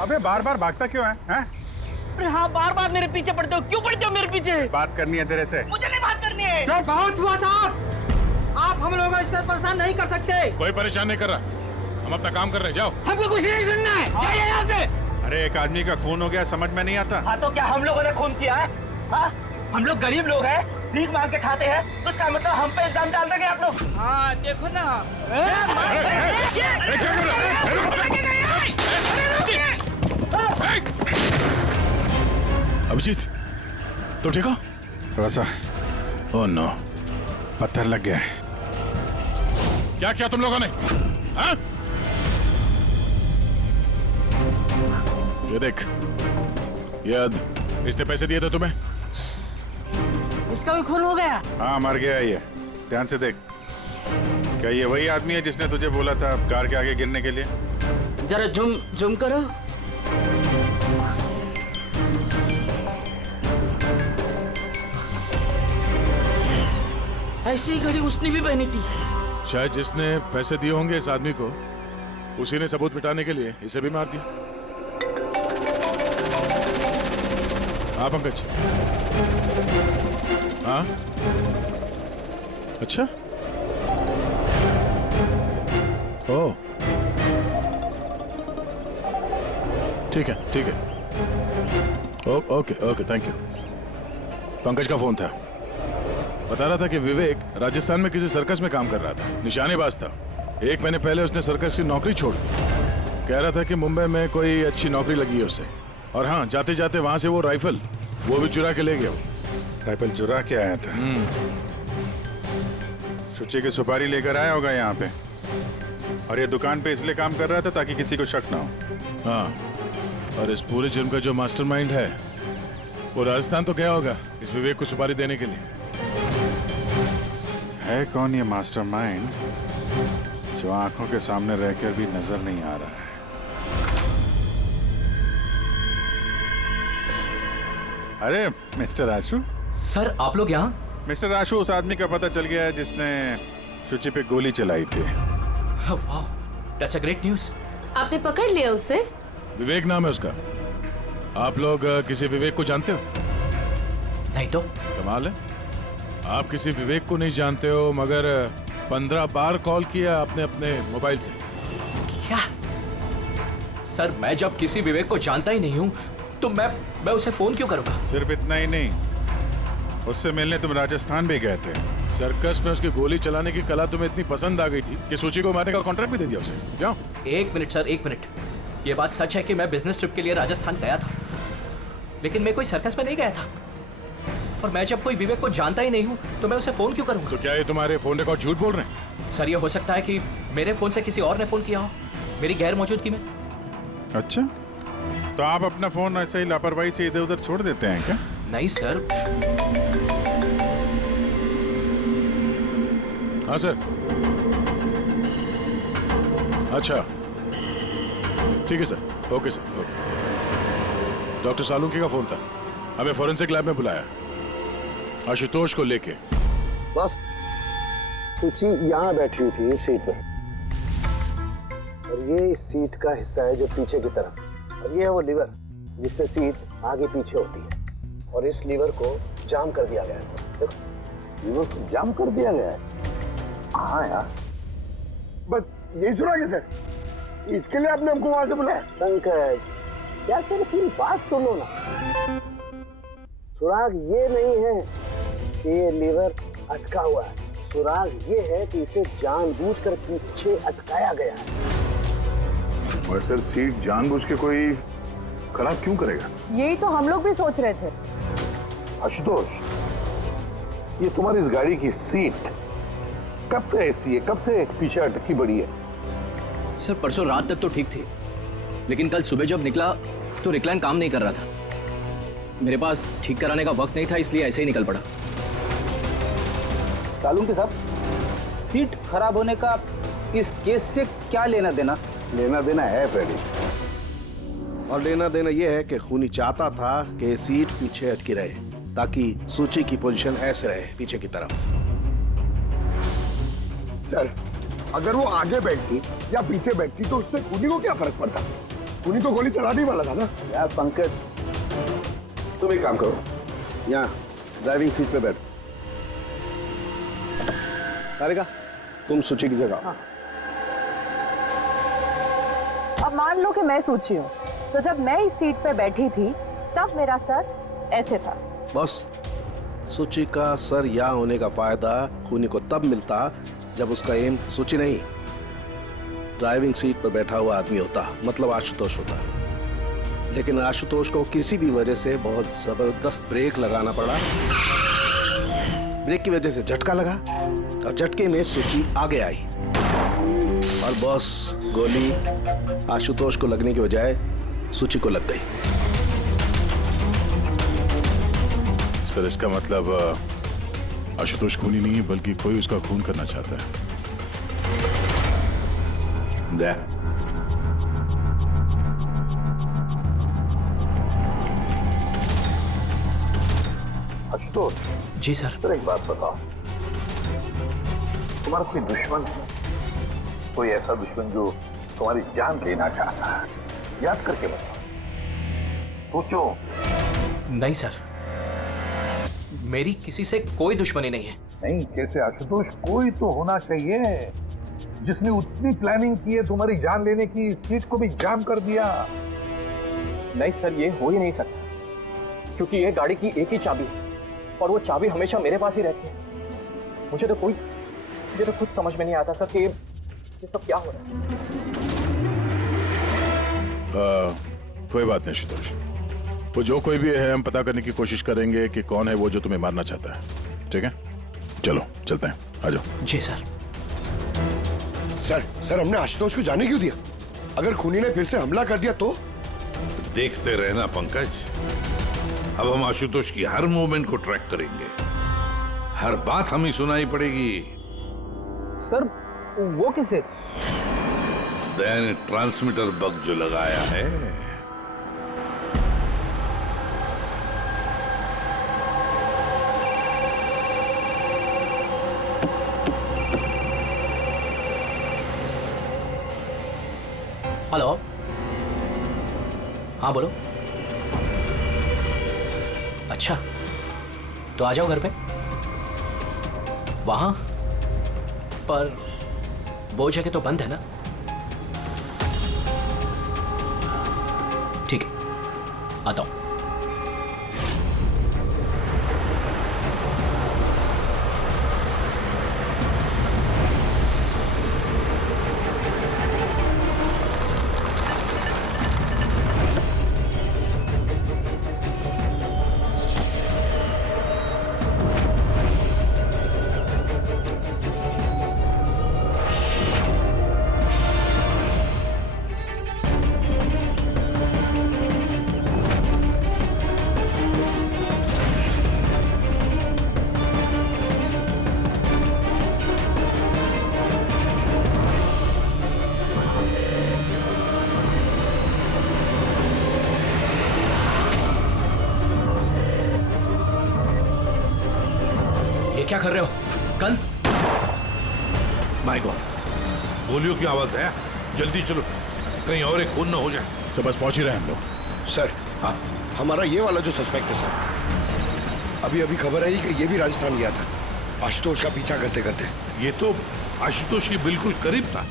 अबे बार बार भागता क्यों है? हैं? अरे हाँ, बार बार मेरे पीछे पड़ते हो, क्यों पड़ते हो मेरे पीछे? बात करनी है तेरे से। मुझे नहीं बात करनी है। तो बहुत हुआ साहब, आप हम लोगों को इस तरह परेशान नहीं कर सकते। कोई परेशान नहीं कर रहा, हम अपना काम कर रहे हैं, जाओ। हमको कुछ नहीं सुनना है, जाइए यहाँ से। अरे एक आदमी का खून हो गया, समझ में नहीं आता। हाँ तो क्या हम लोगों ने खून किया है? हाँ, हम लोग गरीब लोग हैं, भीख मांग के खाते हैं, तो उसका मतलब हम पे इल्जाम डाल देंगे आप लोग? हाँ देखो ना। अभिजीत, तो ठीक हो? थोड़ा सा। ओह नो, पत्थर लग गया है। क्या किया तुम लोगों ने? हाँ? ये देख, ये इसने पैसे दिए थे तुम्हें? इसका भी खून हो गया? हाँ मर गया ये, ध्यान से देख। क्या ये वही आदमी है जिसने तुझे बोला था कार के आगे गिरने के लिए? जरा जूम करो। ऐसी घड़ी उसने भी पहनी थी। शायद जिसने पैसे दिए होंगे इस आदमी को, उसी ने सबूत मिटाने के लिए इसे भी मार दिया। हाँ पंकज। हाँ अच्छा, ओह ठीक है ठीक है, okay okay thank you. Pankaj का फोन था, बता रहा था कि विवेक राजस्थान में किसी सर्कस में काम कर रहा था, निशानेबाज था। 1 महीने पहले उसने सर्कस की नौकरी छोड़ दी। कह रहा था कि मुंबई में कोई अच्छी नौकरी लगी है उसे, और हाँ जाते जाते वहां से वो राइफल वो भी चुरा के ले गया। राइफल चुरा के आया था? सुची की सुपारी लेकर आया होगा यहाँ पे, और ये दुकान पे इसलिए काम कर रहा था ताकि किसी को शक ना हो। हाँ, और इस पूरे जुर्म का जो मास्टरमाइंड है वो राजस्थान तो गया होगा इस विवेक को सुपारी देने के लिए। है कौन ये मास्टरमाइंड जो आंखों के सामने रहकर भी नजर नहीं आ रहा है? अरे मिस्टर आशु। सर आप लोग यहाँ? मिस्टर आशु, उस आदमी का पता चल गया है जिसने शुचि पे गोली चलाई थी। वाह, दैट्स अ ग्रेट न्यूज़। आपने पकड़ लिया उसे? विवेक नाम है उसका। आप लोग किसी विवेक को जानते हो? नहीं तो। कमाल है, आप किसी विवेक को नहीं जानते हो, मगर 15 बार कॉल किया आपने अपने मोबाइल से। क्या? सर मैं जब किसी विवेक को जानता ही नहीं हूँ तो मैं उसे फोन क्यों करूँगा? सिर्फ इतना ही नहीं, उससे मिलने तुम राजस्थान भी गए थे। सर्कस में उसकी गोली चलाने की कला तुम्हें इतनी पसंद आ गई थी कि सूची को मारने का कॉन्ट्रैक्ट भी दे दिया उसे। क्यों? 1 मिनट सर, 1 मिनट। ये बात सच है कि मैं बिजनेस ट्रिप के लिए राजस्थान गया था, लेकिन मैं कोई सर्कस में नहीं गया था। और मैं जब कोई विवेक को जानता ही नहीं हूँ तो मैं उसे फोन क्यों करूँगा? तो क्या ये तुम्हारे फोन रिकॉर्ड झूठ बोल रहे हैं? सर ये हो सकता है कि मेरे फोन से किसी और ने फोन किया हो मेरी गैर मौजूदगी में। अच्छा, तो आप अपना फोन ऐसे ही लापरवाही से इधर उधर छोड़ देते हैं क्या? नहीं सर। हाँ सर। अच्छा, ठीक है sir, okay sir, okay. Doctor Salunkhe का फोन था, हमें फॉरेंसिक लैब में बुलाया आशुतोष को लेके। बस सूची यहाँ बैठी हुई थी इस सीट पे, और ये इस सीट का हिस्सा है जो पीछे की तरफ, और ये है वो लीवर जिससे सीट आगे पीछे होती है, और इस लीवर को जाम कर दिया गया है। देखो, लीवर को जाम कर दिया गया है। हाँ यार, बस यही सुना कि सर, इसके लिए आपने हमको वहां से बुलाया? पंकज, क्या सर पूरी बात सुनो ना। सुराग ये नहीं है कि ये लीवर अटका हुआ है, सुराग ये है कि इसे जानबूझकर पीछे अटकाया गया है। और सर सीट जानबूझ के कोई खराब क्यों करेगा? यही तो हम लोग भी सोच रहे थे। आशुतोष, ये तुम्हारी इस गाड़ी की सीट कब से ऐसी है, कब से पीछे अटकी पड़ी है? सर परसों रात तक तो ठीक थी, लेकिन कल सुबह जब निकला तो रिक्लाइन काम नहीं कर रहा था। मेरे पास ठीक कराने का वक्त नहीं था, इसलिए ऐसे ही निकल पड़ा। सालुंकी साहब, सीट खराब होने का इस केस से क्या लेना देना? लेना देना है फ्रेडी, और लेना देना यह है कि खूनी चाहता था कि सीट पीछे अटकी रहे ताकि सूची की पोजीशन ऐसे रहे पीछे की तरफ। सर, अगर वो आगे बैठती या पीछे बैठती तो उससे खूनी को क्या फर्क पड़ता? खूनी तो गोली चलाने ही वाला था ना। यार पंकज, तुम एक काम करो, यहाँ ड्राइविंग सीट पे बैठो। सारिका, तुम सूची की जगह। हाँ। अब मान लो कि मैं सूची हूँ, तो जब मैं इस सीट पे बैठी थी तब मेरा सर ऐसे था। बस सूची का सर यहाँ होने का फायदा खूनी को तब मिलता जब उसका एम सूची नहीं, ड्राइविंग सीट पर बैठा हुआ आदमी होता, मतलब आशुतोष होता। लेकिन आशुतोष को किसी भी वजह से बहुत जबरदस्त ब्रेक लगाना पड़ा। ब्रेक की वजह से झटका लगा और झटके में सूची आगे आई, और बॉस गोली आशुतोष को लगने की बजाय सूची को लग गई। सर इसका मतलब आशुतोष खूनी नहीं है, बल्कि कोई उसका खून करना चाहता है। आशुतोष जी सर। सर एक बात बताओ, तुम्हारा कोई दुश्मन है? कोई ऐसा दुश्मन जो तुम्हारी जान लेना चाहता है? याद करके बताओ, सोचो। नहीं सर, मेरी किसी से कोई दुश्मनी नहीं है। नहीं कैसे आशुतोष, कोई तो होना चाहिए जिसने उतनी प्लानिंग की है तुम्हारी जान लेने की, सीट को भी जाम कर दिया। नहीं सर, ये हो ही नहीं सकता, क्योंकि ये गाड़ी की एक ही चाबी है और वो चाबी हमेशा मेरे पास ही रहती है। मुझे तो खुद समझ में नहीं आता सर कि ये सब क्या हो रहा है। कोई बात नहीं आशुतोष, वो जो कोई भी है हम पता करने की कोशिश करेंगे कि कौन है वो जो तुम्हें मारना चाहता है। ठीक है, चलो चलते हैं, आ जाओ। जी सर। सर हमने आशुतोष को जाने क्यों दिया? अगर खूनी ने फिर से हमला कर दिया तो? देखते रहना पंकज, अब हम आशुतोष की हर मूवमेंट को ट्रैक करेंगे, हर बात हमें सुनाई पड़ेगी। सर वो किसे? दैन ट्रांसमीटर बग जो लगाया है। हेलो, हाँ बोलो। अच्छा, तो आ जाओ घर पे। वहां पर वो जगह तो बंद है ना? ठीक है, आता हूं। क्या कर रहे हो? गन? माय गॉड, गोलियों की आवाज है। जल्दी चलो, कहीं और एक खून न हो जाए। सर बस पहुंच ही रहे हैं हम लोग। सर, हाँ, हमारा ये वाला जो सस्पेक्ट है सर, अभी अभी खबर आई कि ये भी राजस्थान गया था आशुतोष का पीछा करते करते। ये तो आशुतोष के बिल्कुल करीब था।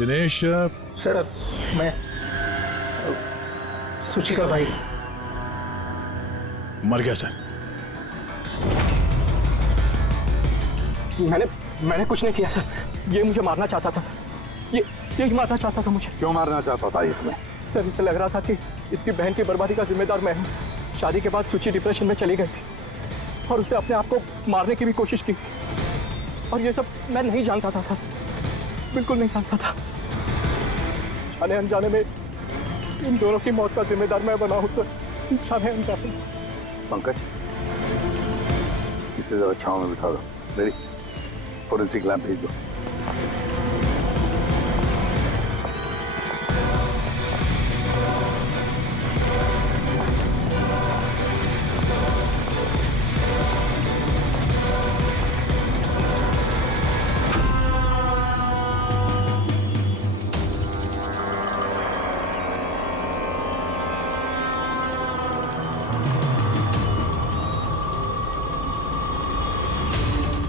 दिनेश, सर मैं सुची का भाई। मर गया सर। मैंने कुछ नहीं किया सर। ये मुझे मारना चाहता था सर। ये मारना चाहता था मुझे। क्यों मारना चाहता था ये तुम्हें? सर इसे लग रहा था कि इसकी बहन की बर्बादी का जिम्मेदार मैं हूँ। शादी के बाद सुची डिप्रेशन में चली गई थी और उसने अपने आप को मारने की भी कोशिश की और ये सब मैं नहीं जानता था सर, बिल्कुल नहीं जानता था। जाने अनजाने में इन दोनों की मौत का जिम्मेदार मैं बना हूं तो जाने अनजाने। पंकज, इसे जरा छांव में बिठा दो। मेरी फोरेंसिक लैब भेज दो।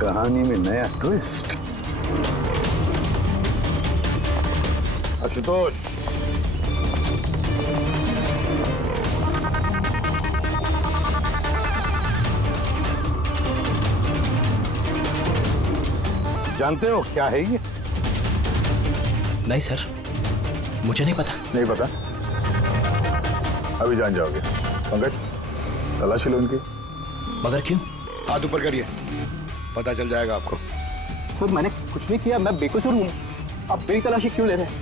कहानी में नया ट्विस्ट। आशुतोष, जानते हो क्या है ये? नहीं सर, मुझे नहीं पता। नहीं पता? अभी जान जाओगे। पंकज, तलाशी लो इनकी। मगर क्यों? हाथ ऊपर करिए, पता चल जाएगा आपको। सर मैंने कुछ नहीं किया, मैं बेकसूर हूँ। आप मेरी तलाशी क्यों ले रहे हैं?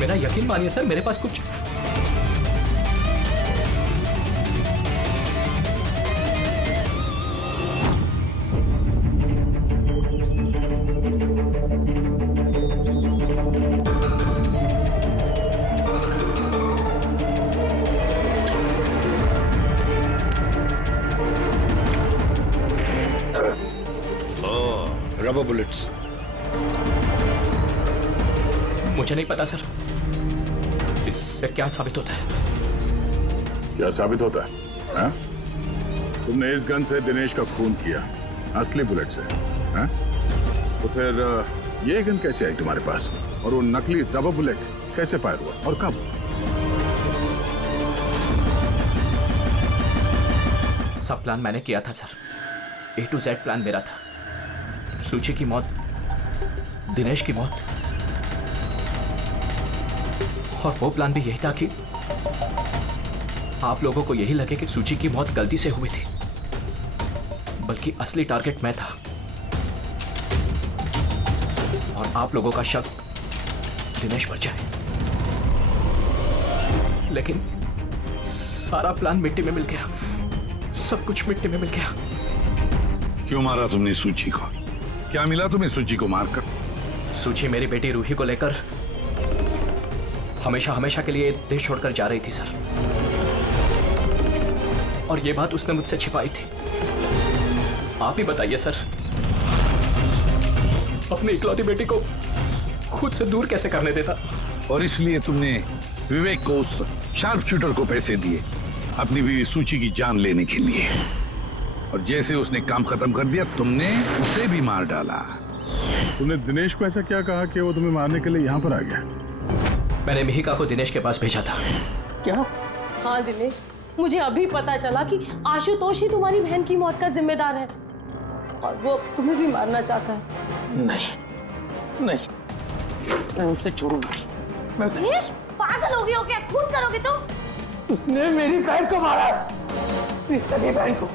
मेरा यकीन मानिए सर, मेरे पास कुछ रबर बुलेट्स। मुझे नहीं पता सर, इससे क्या साबित होता है? क्या साबित होता है? हा? तुमने इस गन से दिनेश का खून किया, असली बुलेट से। हा? तो फिर ये गन कैसे आई तुम्हारे पास? और वो नकली रबर बुलेट कैसे फायर हुआ और कब? सब प्लान मैंने किया था sir. A to Z plan मेरा था। सुची की मौत, दिनेश की मौत, और वो प्लान भी यही था कि आप लोगों को यही लगे कि सुची की मौत गलती से हुई थी, बल्कि असली टारगेट मैं था और आप लोगों का शक दिनेश पर जाए। लेकिन सारा प्लान मिट्टी में मिल गया, सब कुछ मिट्टी में मिल गया। क्यों मारा तुमने सूची को? क्या मिला तुम्हें सूची को मारकर? सूची मेरी बेटी रूही को लेकर हमेशा हमेशा के लिए देश छोड़कर जा रही थी सर, और ये बात उसने मुझसे छिपाई थी। आप ही बताइए सर, अपनी इकलौती बेटी को खुद से दूर कैसे करने देता? और इसलिए तुमने विवेक को, उस शार्प शूटर को पैसे दिए अपनी बीवी सूची की जान लेने के लिए, और जैसे उसने काम खत्म कर दिया तुमने उसे भी मार डाला। तूने दिनेश को ऐसा क्या कहा कि वो तुम्हें मारने के लिए यहाँ पर आ गया? मैंने मिहिका को दिनेश के पास भेजा था। क्या? हाँ दिनेश, मुझे अभी पता चला कि आशुतोष ही तुम्हारी बहन की मौत का जिम्मेदार है और वो तुम्हें भी मारना चाहता है। नहीं नहीं, मैं उसे छोड़ूंगा। दिनेश, पागल हो गए हो क्या? खून करोगे तुम? उसने मेरी बहन को मारा, मेरी सगी बहन को।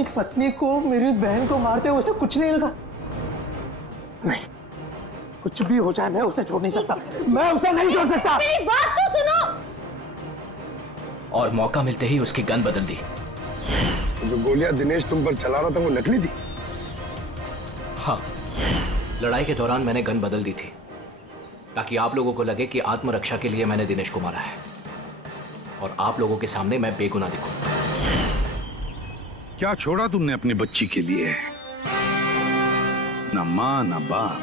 एक पत्नी को मेरी बहन को मारते हुए उसे कुछ नहीं लगा। नहीं, कुछ भी हो जाए मैं उसे छोड़ नहीं सकता, मैं उसे नहीं छोड़ सकता। मेरी बात तो सुनो। और मौका मिलते ही उसकी गन बदल दी। जो गोलियां दिनेश तुम पर चला रहा था वो नकली थी? हाँ, लड़ाई के दौरान मैंने गन बदल दी थी ताकि आप लोगों को लगे कि आत्मरक्षा के लिए मैंने दिनेश को मारा है और आप लोगों के सामने मैं बेगुनाह दिखूं। क्या छोड़ा तुमने अपनी बच्ची के लिए? ना मां ना बाप।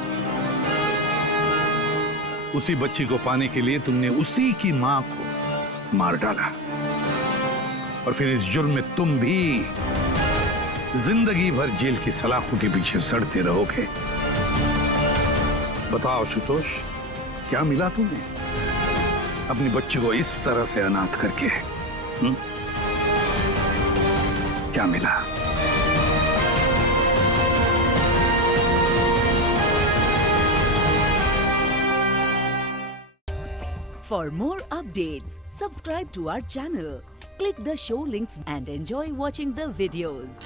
उसी बच्ची को पाने के लिए तुमने उसी की मां को मार डाला और फिर इस जुर्म में तुम भी जिंदगी भर जेल की सलाखों के पीछे सड़ते रहोगे। बताओ आशुतोष, क्या मिला तुम्हें अपनी बच्ची को इस तरह से अनाथ करके? क्या मिला? For more updates, subscribe to our channel, click the show links and enjoy watching the videos.